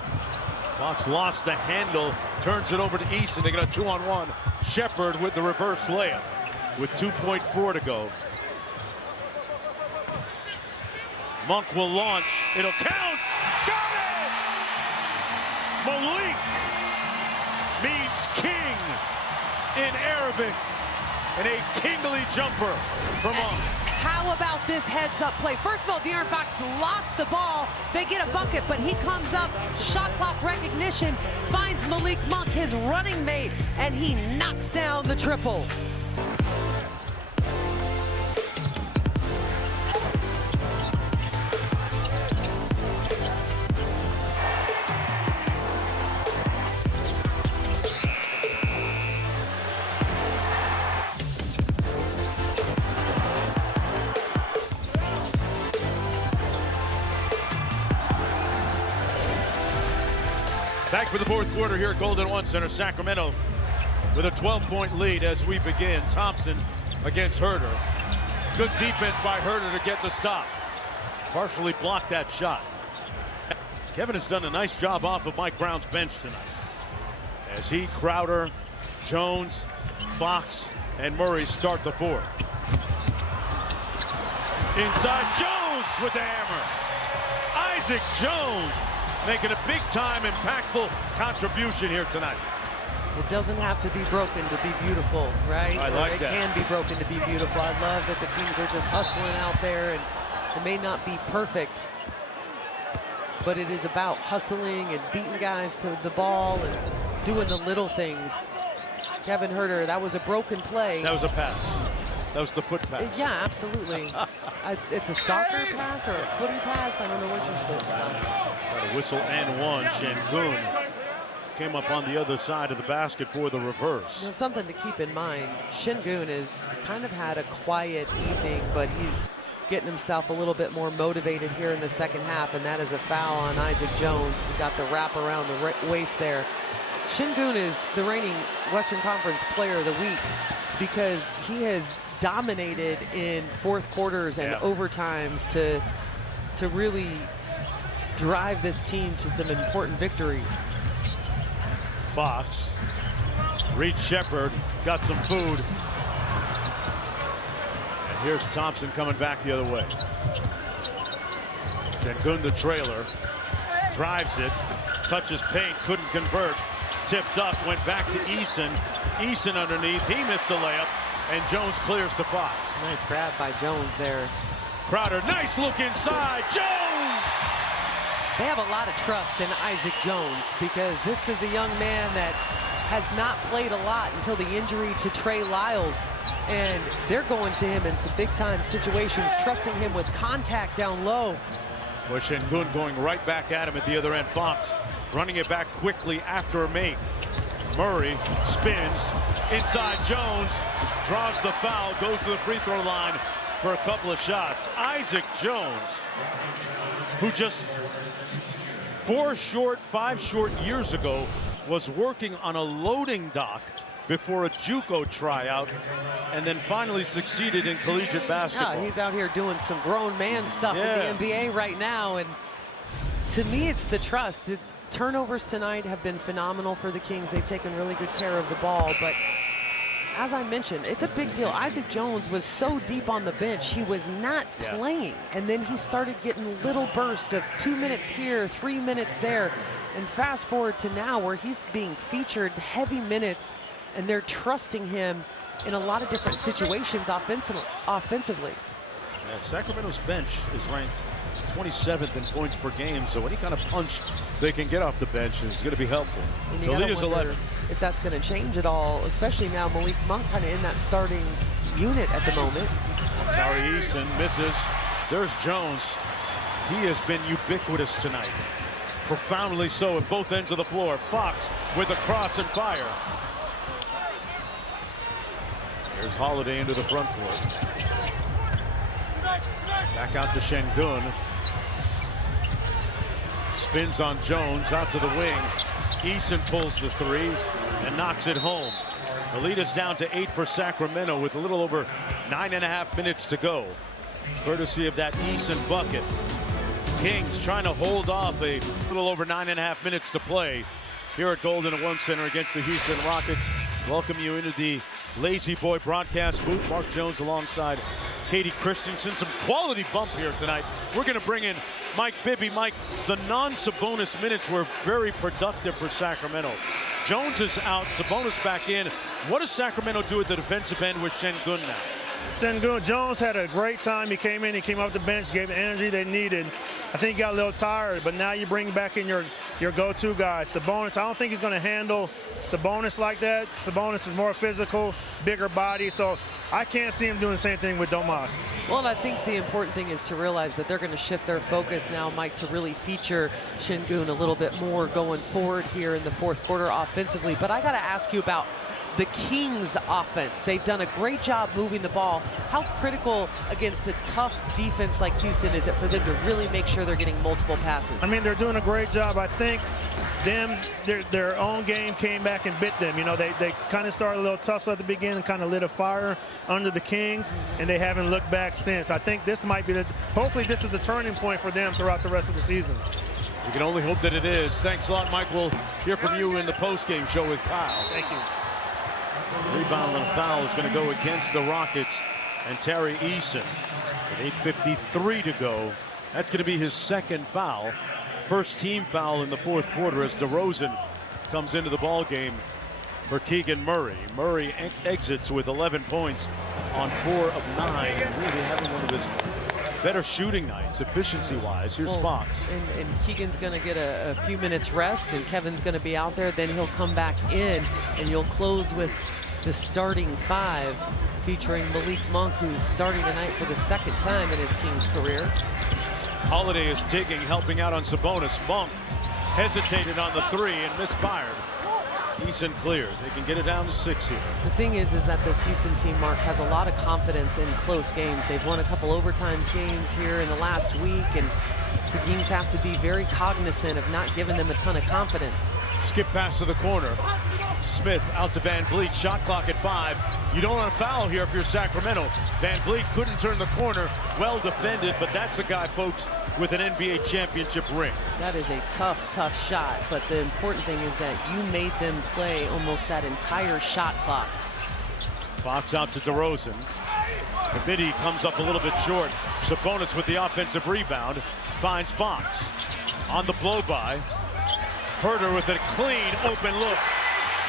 Fox lost the handle, turns it over to Eason. They got a 2-on-1. Shepard with the reverse layup with 2.4 to go. Monk will launch. It'll count. Got it! Malik means king in Arabic. And a kingly jumper from Monk. How about this heads-up play? First of all, De'Aaron Fox lost the ball. They get a bucket, but he comes up, shot clock recognition, finds Malik Monk, his running mate, and he knocks down the triple. Back for the fourth quarter here at Golden One Center. Sacramento with a 12-point lead as we begin. Thompson against Herter. Good defense by Herter to get the stop. Partially blocked that shot. Kevin has done a nice job off of Mike Brown's bench tonight, as he, Crowder, Jones, Fox, and Murray start the fourth. Inside, Jones with the hammer. Isaac Jones making a big-time, impactful contribution here tonight. It doesn't have to be broken to be beautiful, right? I like that. It can be broken to be beautiful. I love that the Kings are just hustling out there, and it may not be perfect, but it is about hustling and beating guys to the ball and doing the little things. Kevin Herter, that was a broken play. That was a pass. That was the foot pass. Yeah, absolutely. It's a soccer pass or a footy pass. I don't know what you're supposed to call. Got a whistle and one. Shengun came up on the other side of the basket for the reverse. You know, something to keep in mind, Shengun has kind of had a quiet evening, but he's getting himself a little bit more motivated here in the second half, and that is a foul on Isaac Jones. He got the wrap around the waist there. Shengun is the reigning Western Conference Player of the Week because he has dominated in fourth quarters and overtimes to really drive this team to some important victories. Fox, Reed Shepard got some food. And here's Thompson coming back the other way. Shengun, the trailer, drives it, touches paint, couldn't convert. Tipped up, went back to Eason. Eason underneath, he missed the layup, and Jones clears to Fox. Nice grab by Jones there. Crowder, nice look inside, Jones! They have a lot of trust in Isaac Jones because this is a young man that has not played a lot until the injury to Trey Lyles, and they're going to him in some big-time situations, trusting him with contact down low. Well, Shengun going right back at him at the other end. Fox running it back quickly after a make. Murray spins inside. Jones draws the foul, goes to the free throw line for a couple of shots. Isaac Jones, who just 5 short years ago was working on a loading dock before a JUCO tryout, and then finally succeeded in collegiate basketball. Yeah, he's out here doing some grown man stuff in the NBA right now, and to me, it's the trust. The turnovers tonight have been phenomenal for the Kings. They've taken really good care of the ball, but as I mentioned, it's a big deal. Isaac Jones was so deep on the bench, he was not playing. And then he started getting little bursts of 2 minutes here, 3 minutes there. And fast forward to now where he's being featured heavy minutes, and they're trusting him in a lot of different situations offensively. Yeah, Sacramento's bench is ranked 27th in points per game, so any kind of punch they can get off the bench is going to be helpful. And The lead is 11. If that's going to change at all, especially now Malik Monk kind of in that starting unit at the moment. Tari Eason misses. There's Jones. He has been ubiquitous tonight. Profoundly so at both ends of the floor. Fox with a cross and fire. Here's Holiday into the front court. Back out to Şengün. Spins on Jones out to the wing. Eason pulls the three and knocks it home. The lead is down to 8 for Sacramento with a little over 9.5 minutes to go. Courtesy of that Eason bucket. Kings trying to hold off a little over 9.5 minutes to play here at Golden One Center against the Houston Rockets. Welcome you into the Lazy Boy broadcast booth. Mark Jones alongside Katie Christensen. Some quality bump here tonight. We're going to bring in Mike Bibby. Mike, the non-Sabonis minutes were very productive for Sacramento. Jones is out, Sabonis back in. What does Sacramento do at the defensive end with Şengün now? Şengün, Jones had a great time. He came off the bench, gave the energy they needed. I think he got a little tired, but now you bring back in your go-to guy. Sabonis, I don't think he's going to handle Sabonis like that. Sabonis is more physical, bigger body, so I can't see him doing the same thing with Domas. Well, and I think the important thing is to realize that they're going to shift their focus now, Mike, to really feature Şengün a little bit more going forward here in the fourth quarter offensively. But I got to ask you about the Kings offense. They've done a great job moving the ball. How critical against a tough defense like Houston is it for them to really make sure they're getting multiple passes? I mean, they're doing a great job. I think their own game came back and bit them. You know, they kind of started a little tussle at the beginning, kind of lit a fire under the Kings, and they haven't looked back since. I think this might be hopefully this is the turning point for them throughout the rest of the season. We can only hope that it is. Thanks a lot, Mike. We'll hear from you in the post-game show with Kyle. Thank you. Rebound and foul is going to go against the Rockets and Tari Eason. With 8:53 to go. That's going to be his second foul. First team foul in the fourth quarter as DeRozan comes into the ball game for Keegan Murray. Murray exits with 11 points on 4 of 9. Really having one of his better shooting nights, efficiency-wise. Here's Fox. And Keegan's going to get a few minutes rest, and Kevin's going to be out there. Then he'll come back in, and you'll close with the starting 5, featuring Malik Monk, who's starting tonight for the second time in his Kings career. Holiday is digging, helping out on Sabonis. Monk hesitated on the 3 and misfired. Eason clears. They can get it down to 6 here. The thing is that this Houston team, Mark, has a lot of confidence in close games. They've won a couple overtimes games here in the last week, and the Kings have to be very cognizant of not giving them a ton of confidence. Skip pass to the corner. Smith out to Van Vliet. Shot clock at 5. You don't want to foul here if you're Sacramento. Van Vliet couldn't turn the corner. Well defended, but that's a guy, folks, with an NBA championship ring. That is a tough shot, but the important thing is that you made them play almost that entire shot clock. Fox out to DeRozan. Bibby comes up a little bit short. Sabonis with the offensive rebound. Finds Fox. On the blow-by. Herter with a clean open look.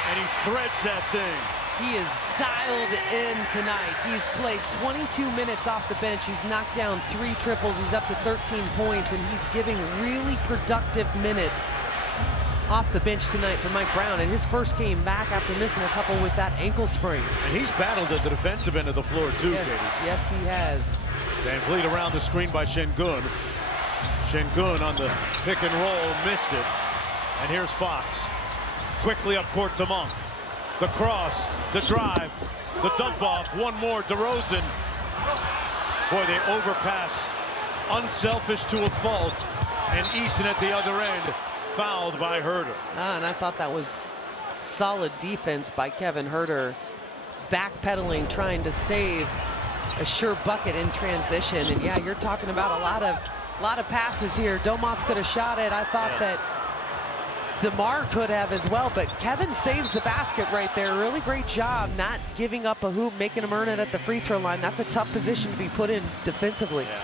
And he threads that thing. He is dialed in tonight. He's played 22 minutes off the bench. He's knocked down 3 triples. He's up to 13 points, and he's giving really productive minutes off the bench tonight for Mike Brown. And his first came back after missing a couple with that ankle sprain. And he's battled at the defensive end of the floor, too, Yes, Katie. yes, he has. Van Vliet around the screen by Şengün. Şengün on the pick and roll, missed it. And here's Fox. Quickly up court to Monk. The cross, the drive, the dump off, one more, DeRozan. Boy, they overpass. Unselfish to a fault. And Eason at the other end, fouled by Herter. And I thought that was solid defense by Kevin Huerter, backpedaling, trying to save a sure bucket in transition. And yeah, you're talking about a lot of passes here. Domas could have shot it. I thought that DeMar could have as well, but Kevin saves the basket right there. Really great job not giving up a hoop, making him earn it at the free throw line. That's a tough position to be put in defensively. Yeah.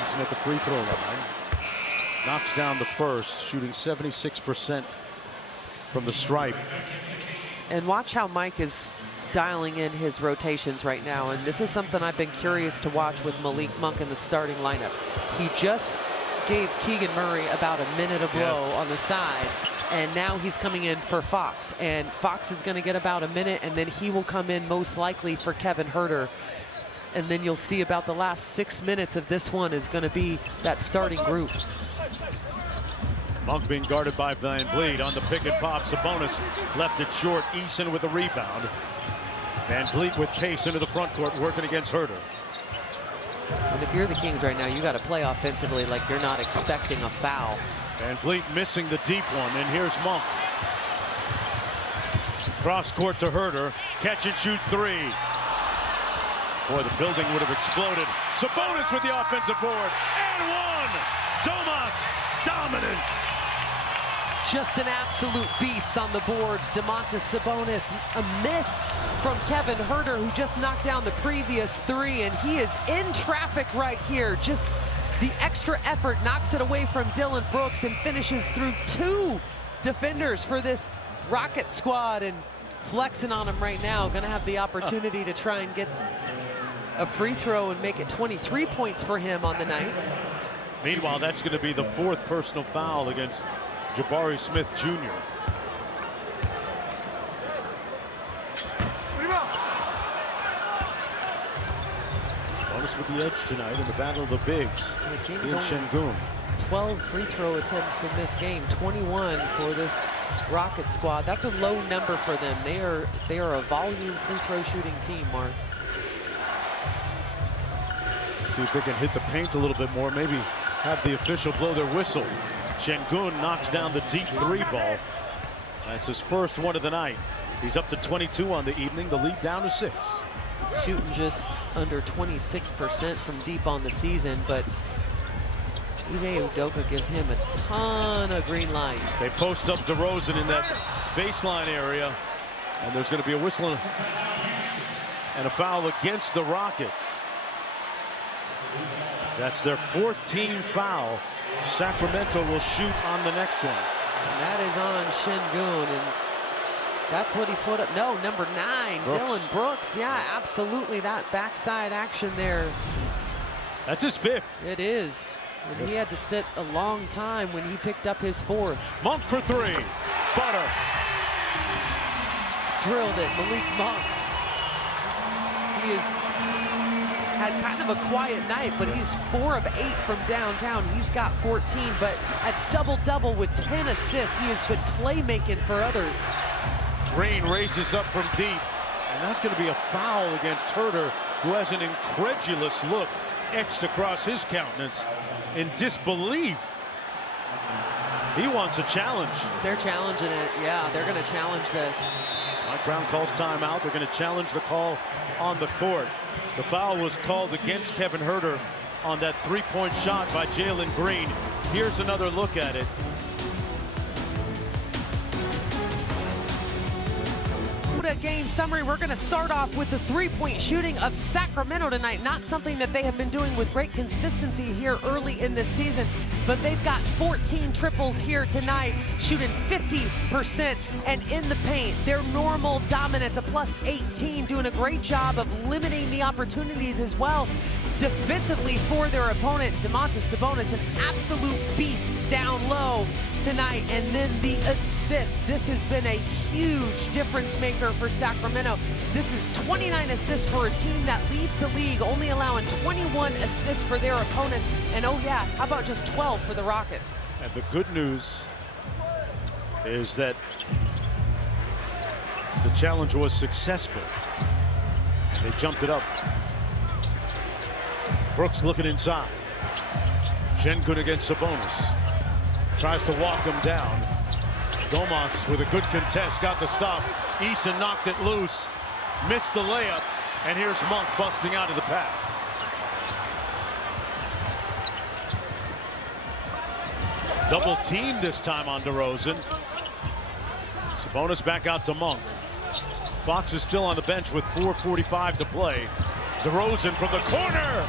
He's at the free throw line. Knocks down the first, shooting 76% from the stripe. And watch how Mike is dialing in his rotations right now. And this is something I've been curious to watch with Malik Monk in the starting lineup. He just gave Keegan Murray about a minute of blow on the side. And now he's coming in for Fox. And Fox is going to get about a minute, and then he will come in most likely for Kevin Huerter. And then you'll see about the last 6 minutes of this one is going to be that starting group. Monk being guarded by Van Vliet on the pick and pop. Sabonis left it short. Eason with a rebound. Van Vliet with pace into the front court, working against Huerter. And if you're the Kings right now, you got to play offensively like you're not expecting a foul. Van Vliet missing the deep one, and here's Monk. Cross court to Huerter. Catch and shoot three. Boy, the building would have exploded. Sabonis with the offensive board. And one. Domas dominant. Just an absolute beast on the boards. Domantas Sabonis, a miss from Kevin Huerter, who just knocked down the previous three, and he is in traffic right here. Just the extra effort knocks it away from Dylan Brooks and finishes through two defenders for this Rocket squad, and flexing on him right now. Gonna have the opportunity to try and get a free throw and make it 23 points for him on the night. Meanwhile, that's going to be the fourth personal foul against Jabari Smith Jr. Bonus with the edge tonight in the battle of the bigs. The In Kings only Şengün. 12 free throw attempts in this game, 21 for this Rocket squad. That's a low number for them. They are a volume free throw shooting team, Mark. See if they can hit the paint a little bit more. Maybe have the official blow their whistle. Şengün knocks down the deep three ball. That's his first one of the night. He's up to 22 on the evening. The lead down to 6. Shooting just under 26% from deep on the season, but Ime Udoka gives him a ton of green light. They post up DeRozan in that baseline area, and there's going to be a whistle and a foul against the Rockets. That's their 14th foul. Sacramento will shoot on the next one. And that is on Şengün, and that's what he put up. No, number 9, Brooks. Dylan Brooks. Yeah, absolutely, that backside action there. That's his 5th. It is. And he had to sit a long time when he picked up his 4th. Monk for 3. Butter. Drilled it, Malik Monk. He has had kind of a quiet night, but he's 4 of 8 from downtown. He's got 14, but a double-double with 10 assists. He has been playmaking for others. Green raises up from deep, and that's going to be a foul against Huerter, who has an incredulous look etched across his countenance in disbelief. He wants a challenge. They're challenging it. Yeah, they're going to challenge this. Mike Brown calls timeout. They're going to challenge the call on the court. The foul was called against Kevin Huerter on that three-point shot by Jalen Green. Here's another look at it. Game summary. We're going to start off with the three-point shooting of Sacramento tonight. Not something that they have been doing with great consistency here early in this season, but they've got 14 triples here tonight, shooting 50% and in the paint. Their normal dominance, a plus 18, doing a great job of limiting the opportunities as well. Defensively for their opponent, Domantas Sabonis, an absolute beast down low tonight. And then the assist. This has been a huge difference maker for Sacramento. This is 29 assists for a team that leads the league, only allowing 21 assists for their opponents. And oh yeah, how about just 12 for the Rockets? And the good news is that the challenge was successful. They jumped it up. Brooks looking inside. Şengün against Sabonis. tries to walk him down. Domas with a good contest, got the stop. Eason knocked it loose, missed the layup, and here's Monk busting out of the path. Double team this time on DeRozan. Sabonis back out to Monk. Fox is still on the bench with 4:45 to play. DeRozan from the corner,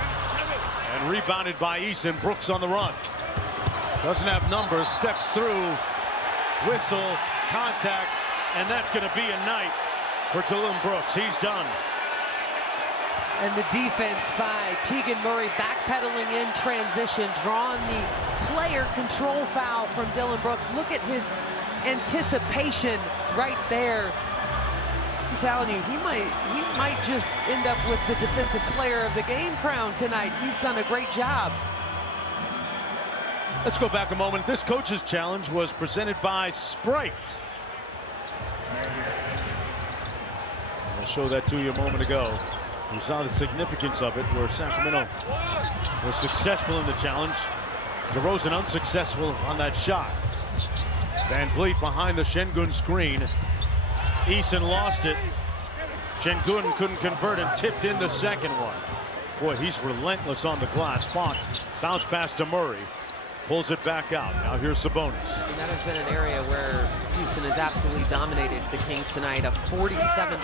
and rebounded by Eason. Brooks on the run. Doesn't have numbers, steps through, whistle, contact, and that's going to be a night for Dillon Brooks. He's done. And the defense by Keegan Murray backpedaling in transition, drawing the player control foul from Dillon Brooks. Look at his anticipation right there. I'm telling you, he might just end up with the defensive player of the game crown tonight. He's done a great job. Let's go back a moment. This coach's challenge was presented by Sprite. I'll show that to you a moment ago. You saw the significance of it, where Sacramento was successful in the challenge. DeRozan unsuccessful on that shot. Van Vliet behind the Şengün screen. Eason lost it. Şengün couldn't convert and tipped in the second one. Boy, he's relentless on the glass. Fox bounce pass to Murray. Pulls it back out. Now here's Sabonis. And that has been an area where Houston has absolutely dominated the Kings tonight. A 47-29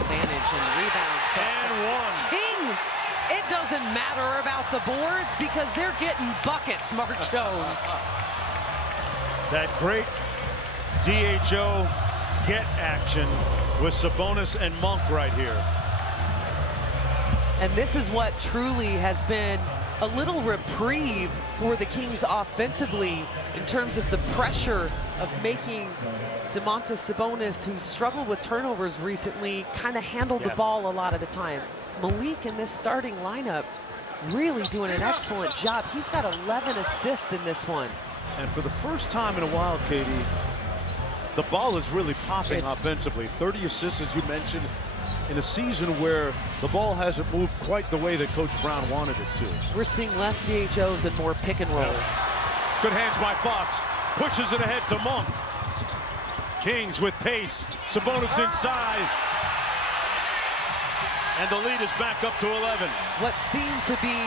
advantage in rebounds. And one. Kings, it doesn't matter about the boards because they're getting buckets, Mark Jones. That great DHO get action with Sabonis and Monk right here. And this is what truly has been a little reprieve for the Kings offensively in terms of the pressure of making Domantas Sabonis, who struggled with turnovers recently, kind of handle the ball a lot of the time. Malik in this starting lineup really doing an excellent job. He's got 11 assists in this one. And for the first time in a while, Katie, the ball is really popping offensively. 30 assists, as you mentioned, in a season where the ball hasn't moved quite the way that Coach Brown wanted it to. We're seeing less DHOs and more pick and rolls. Good hands by Fox. Pushes it ahead to Monk. Kings with pace. Sabonis inside. And the lead is back up to 11. What seemed to be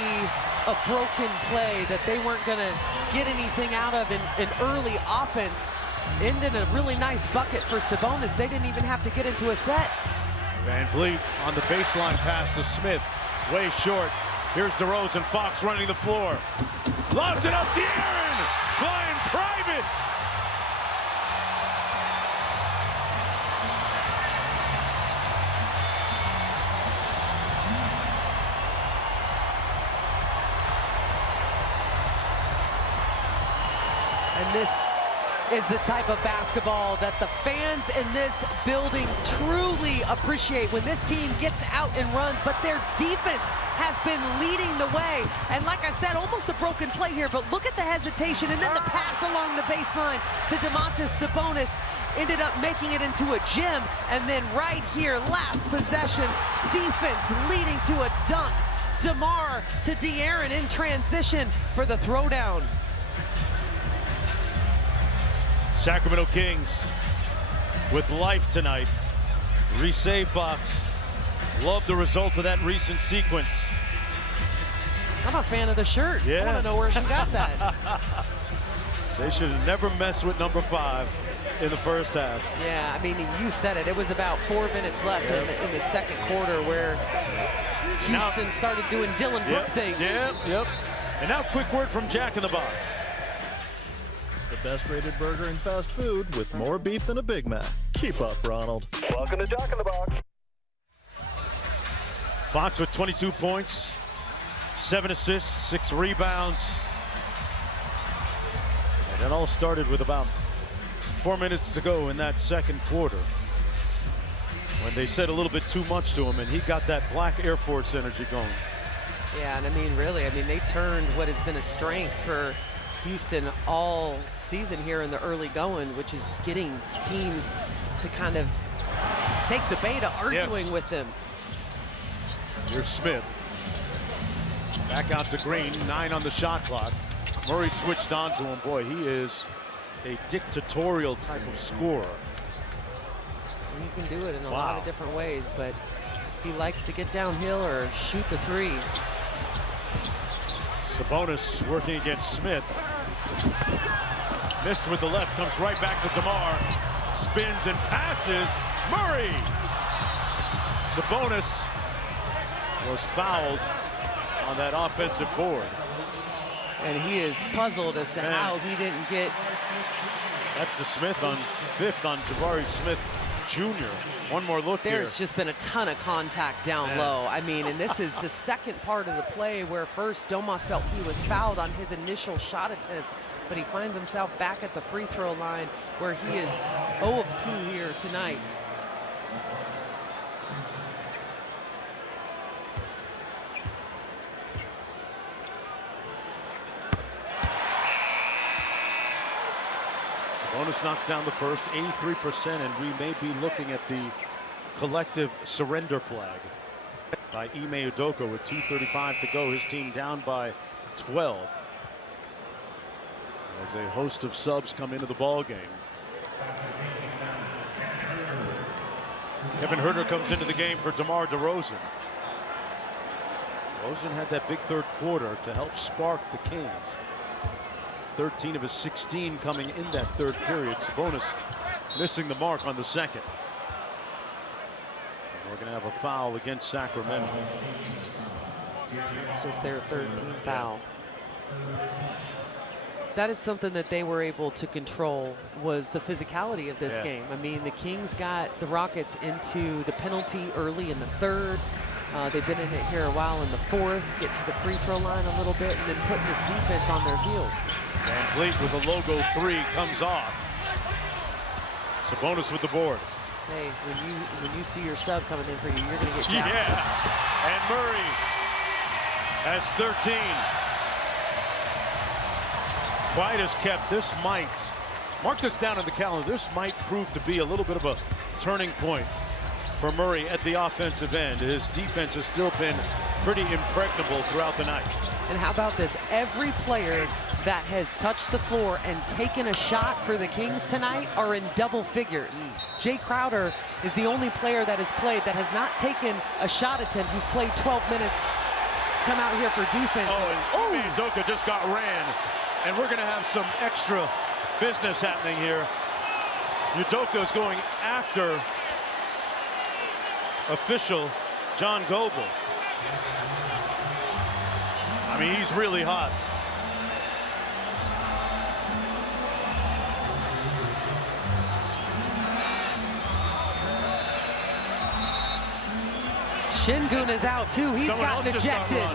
a broken play that they weren't going to get anything out of in early offense ended a really nice bucket for Sabonis. They didn't even have to get into a set. Van Vliet on the baseline pass to Smith. Way short. Here's DeRozan. Fox running the floor. Lobs it up to Aaron. Flying private. And this is the type of basketball that the fans in this building truly appreciate when this team gets out and runs, but their defense has been leading the way. And like I said, almost a broken play here, but look at the hesitation and then the pass along the baseline to Domantas Sabonis. Ended up making it into a gym, and then right here, last possession, defense leading to a dunk. DeMar to De'Aaron in transition for the throwdown. Sacramento Kings with life tonight. Reese Fox. Love the result of that recent sequence. I'm a fan of the shirt. Yeah. I want to know where she got that. They should have never messed with number 5 in the first half. Yeah, I mean, you said it. It was about 4 minutes left in the second quarter where Houston started doing Dillon Brooks things. Yep. And now quick word from Jack in the Box. The best rated burger in fast food with more beef than a Big Mac. Keep up, Ronald. Welcome to Jack in the Box. Fox with 22 points, 7 assists, 6 rebounds. And it all started with about 4 minutes to go in that second quarter, when they said a little bit too much to him, and he got that black Air Force energy going. Yeah, and I mean, really, they turned what has been a strength for Houston all season here in the early going, which is getting teams to kind of take the bait of arguing with them. Here's Smith. Back out to Green, 9 on the shot clock. Murray switched on to him. Boy, he is a dictatorial type of scorer. He can do it in a lot of different ways, but he likes to get downhill or shoot the three. Sabonis working against Smith. Missed with the left, comes right back to DeMar. Spins and passes. Murray! Sabonis was fouled on that offensive board. And he is puzzled as to how he didn't get. That's the Smith on fifth on Jabari Smith Jr. One more look here. There's just been a ton of contact down low. I mean, and this is the second part of the play where first Domas felt he was fouled on his initial shot attempt, but he finds himself back at the free throw line where he is 0 of 2 here tonight. Sabonis knocks down the first, 83%, and we may be looking at the collective surrender flag by Ime Udoka with 2:35 to go. His team down by 12. As a host of subs come into the ball game. Kevin Huerter comes into the game for DeMar DeRozan. DeRozan had that big third quarter to help spark the Kings. 13 of his 16 coming in that third period. Sabonis missing the mark on the second. And we're going to have a foul against Sacramento. It's just their third team foul. That is something that they were able to control, was the physicality of this game. I mean, the Kings got the Rockets into the penalty early in the third. They've been in it here a while in the fourth, get to the free throw line a little bit, and then putting this defense on their heels. Van Vliet with a logo 3 comes off. Sabonis with the board. Hey, when you see your sub coming in for you, you're going to get jacked. Yeah, and Murray has 13. Quiet as kept. This might, mark this down in the calendar, this might prove to be a little bit of a turning point for Murray at the offensive end. His defense has still been pretty impregnable throughout the night. And how about this? Every player that has touched the floor and taken a shot for the Kings tonight are in double figures. Jay Crowder is the only player that has played that has not taken a shot attempt. He's played 12 minutes. Come out here for defense. Oh, and Udoka just got ran. And we're going to have some extra business happening here. Udoka is going after official John Goble. I mean, he's really hot. Şengün is out too. He's gotten ejected.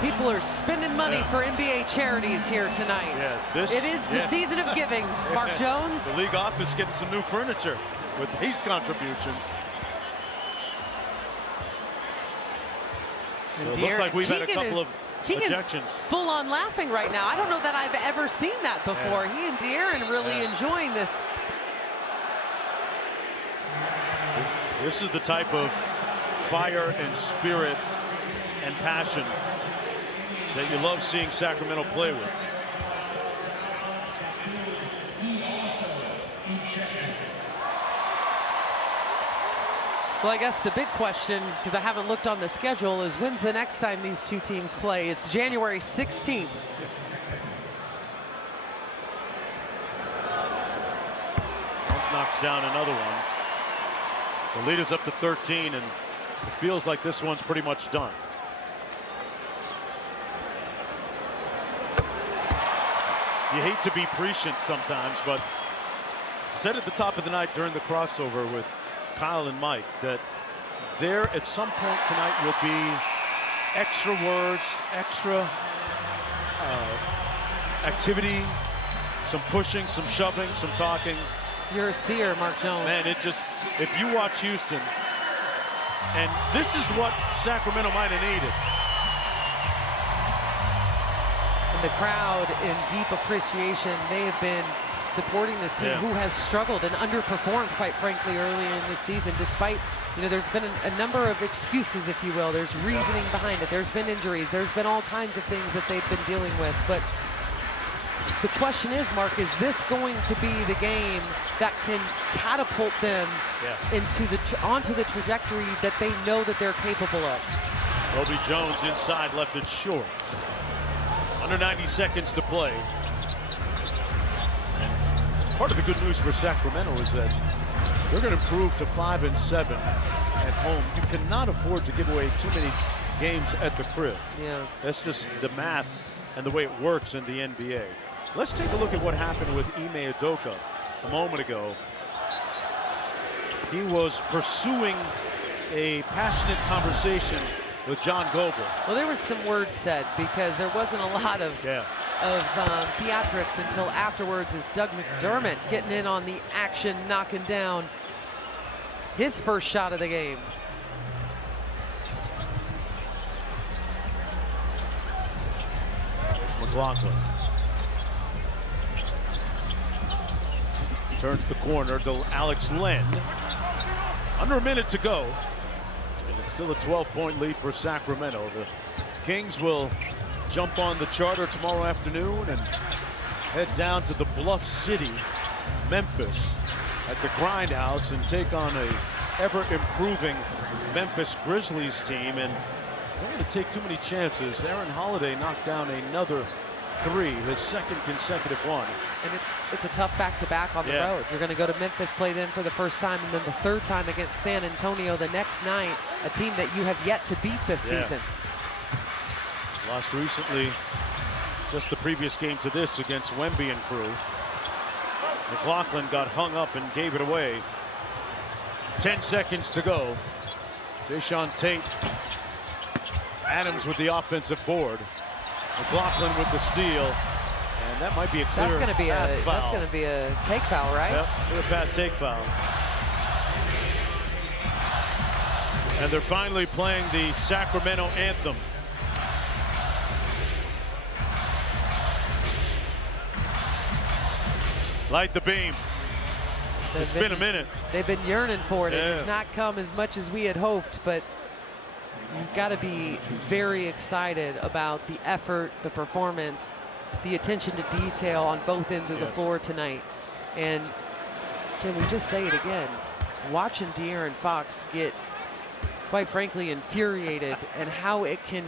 People are spending money for NBA charities here tonight. Yeah, it is the season of giving. Mark Jones. The league office getting some new furniture with these contributions. So it looks like we've had a couple of ejections. Full on laughing right now. I don't know that I've ever seen that before. Yeah. He and De'Aaron really enjoying this. This is the type of fire and spirit and passion that you love seeing Sacramento play with. Well, I guess the big question, because I haven't looked on the schedule, is when's the next time these two teams play? It's January 16th. Knocks down another one. The lead is up to 13, and it feels like this one's pretty much done. You hate to be prescient sometimes, but said at the top of the night during the crossover with Kyle and Mike that there at some point tonight will be extra words, extra activity, some pushing, some shoving, some talking. You're a seer, Mark Jones. Man, it just, if you watch Houston, and this is what Sacramento might have needed. And the crowd in deep appreciation. They have been supporting this team who has struggled and underperformed, quite frankly, earlier in this season, despite, there's been a number of excuses, if you will. There's reasoning behind it. There's been injuries. There's been all kinds of things that they've been dealing with. But the question is, Mark, is this going to be the game that can catapult them onto the trajectory that they know that they're capable of? Roby Jones inside, left it short. Under 90 seconds to play. And part of the good news for Sacramento is that they're going to improve to 5-7 at home. You cannot afford to give away too many games at the crib. Yeah. That's just the math and the way it works in the NBA. Let's take a look at what happened with Ime Udoka a moment ago. He was pursuing a passionate conversation with John Goble. Well, there was some words said because there wasn't a lot of theatrics until afterwards, as Doug McDermott getting in on the action, knocking down his first shot of the game. McLaughlin turns the corner to Alex Len. Under a minute to go. And it's still a 12-point lead for Sacramento. The Kings will jump on the charter tomorrow afternoon and head down to the Bluff City, Memphis, at the Grindhouse and take on a ever-improving Memphis Grizzlies team. And don't want to take too many chances. Aaron Holiday knocked down another 3, his second consecutive one. And it's a tough back-to-back on the road. You're going to go to Memphis, play them for the first time, and then the third time against San Antonio the next night, a team that you have yet to beat this season. Lost recently, just the previous game to this against Wemby and crew. McLaughlin got hung up and gave it away. 10 seconds to go. Jayshawn Tate. Adams with the offensive board. McLaughlin with the steal, and that might be a clear That's going to be foul. That's going to be a take foul, right? Yep, clear bad take foul. And they're finally playing the Sacramento anthem. Light the beam. It's been a minute. They've been yearning for it. It has not come as much as we had hoped, but you've got to be very excited about the effort, the performance, the attention to detail on both ends of the floor tonight. And can we just say it again? Watching De'Aaron Fox get, quite frankly, infuriated and how it can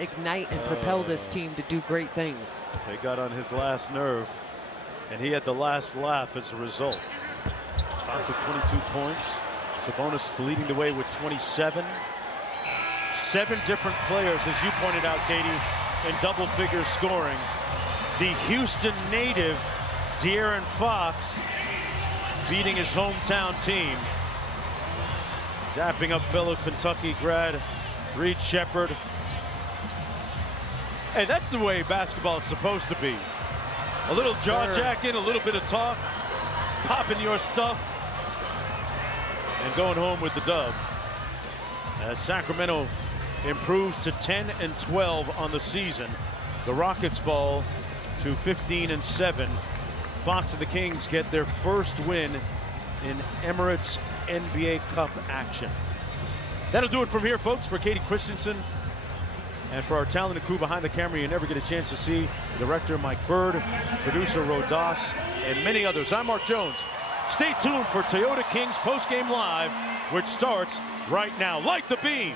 ignite and propel this team to do great things. They got on his last nerve, and he had the last laugh as a result. Fox with 22 points. Sabonis leading the way with 27. 7 different players, as you pointed out, Katie, in double-figure scoring. The Houston native, De'Aaron Fox, beating his hometown team. Dapping up fellow Kentucky grad, Reed Shepherd. Hey, that's the way basketball is supposed to be. A little jaw-jacking, a little bit of talk, popping your stuff, and going home with the dub. As Sacramento improves to 10-12 on the season, the Rockets fall to 15-7. Fox and the Kings get their first win in Emirates NBA Cup action. That'll do it from here, folks. For Katie Christensen and for our talented crew behind the camera you never get a chance to see, director Mike Bird, producer Rodas, and many others, I'm Mark Jones. Stay tuned for Toyota Kings postgame live, which starts right now. Light the beam.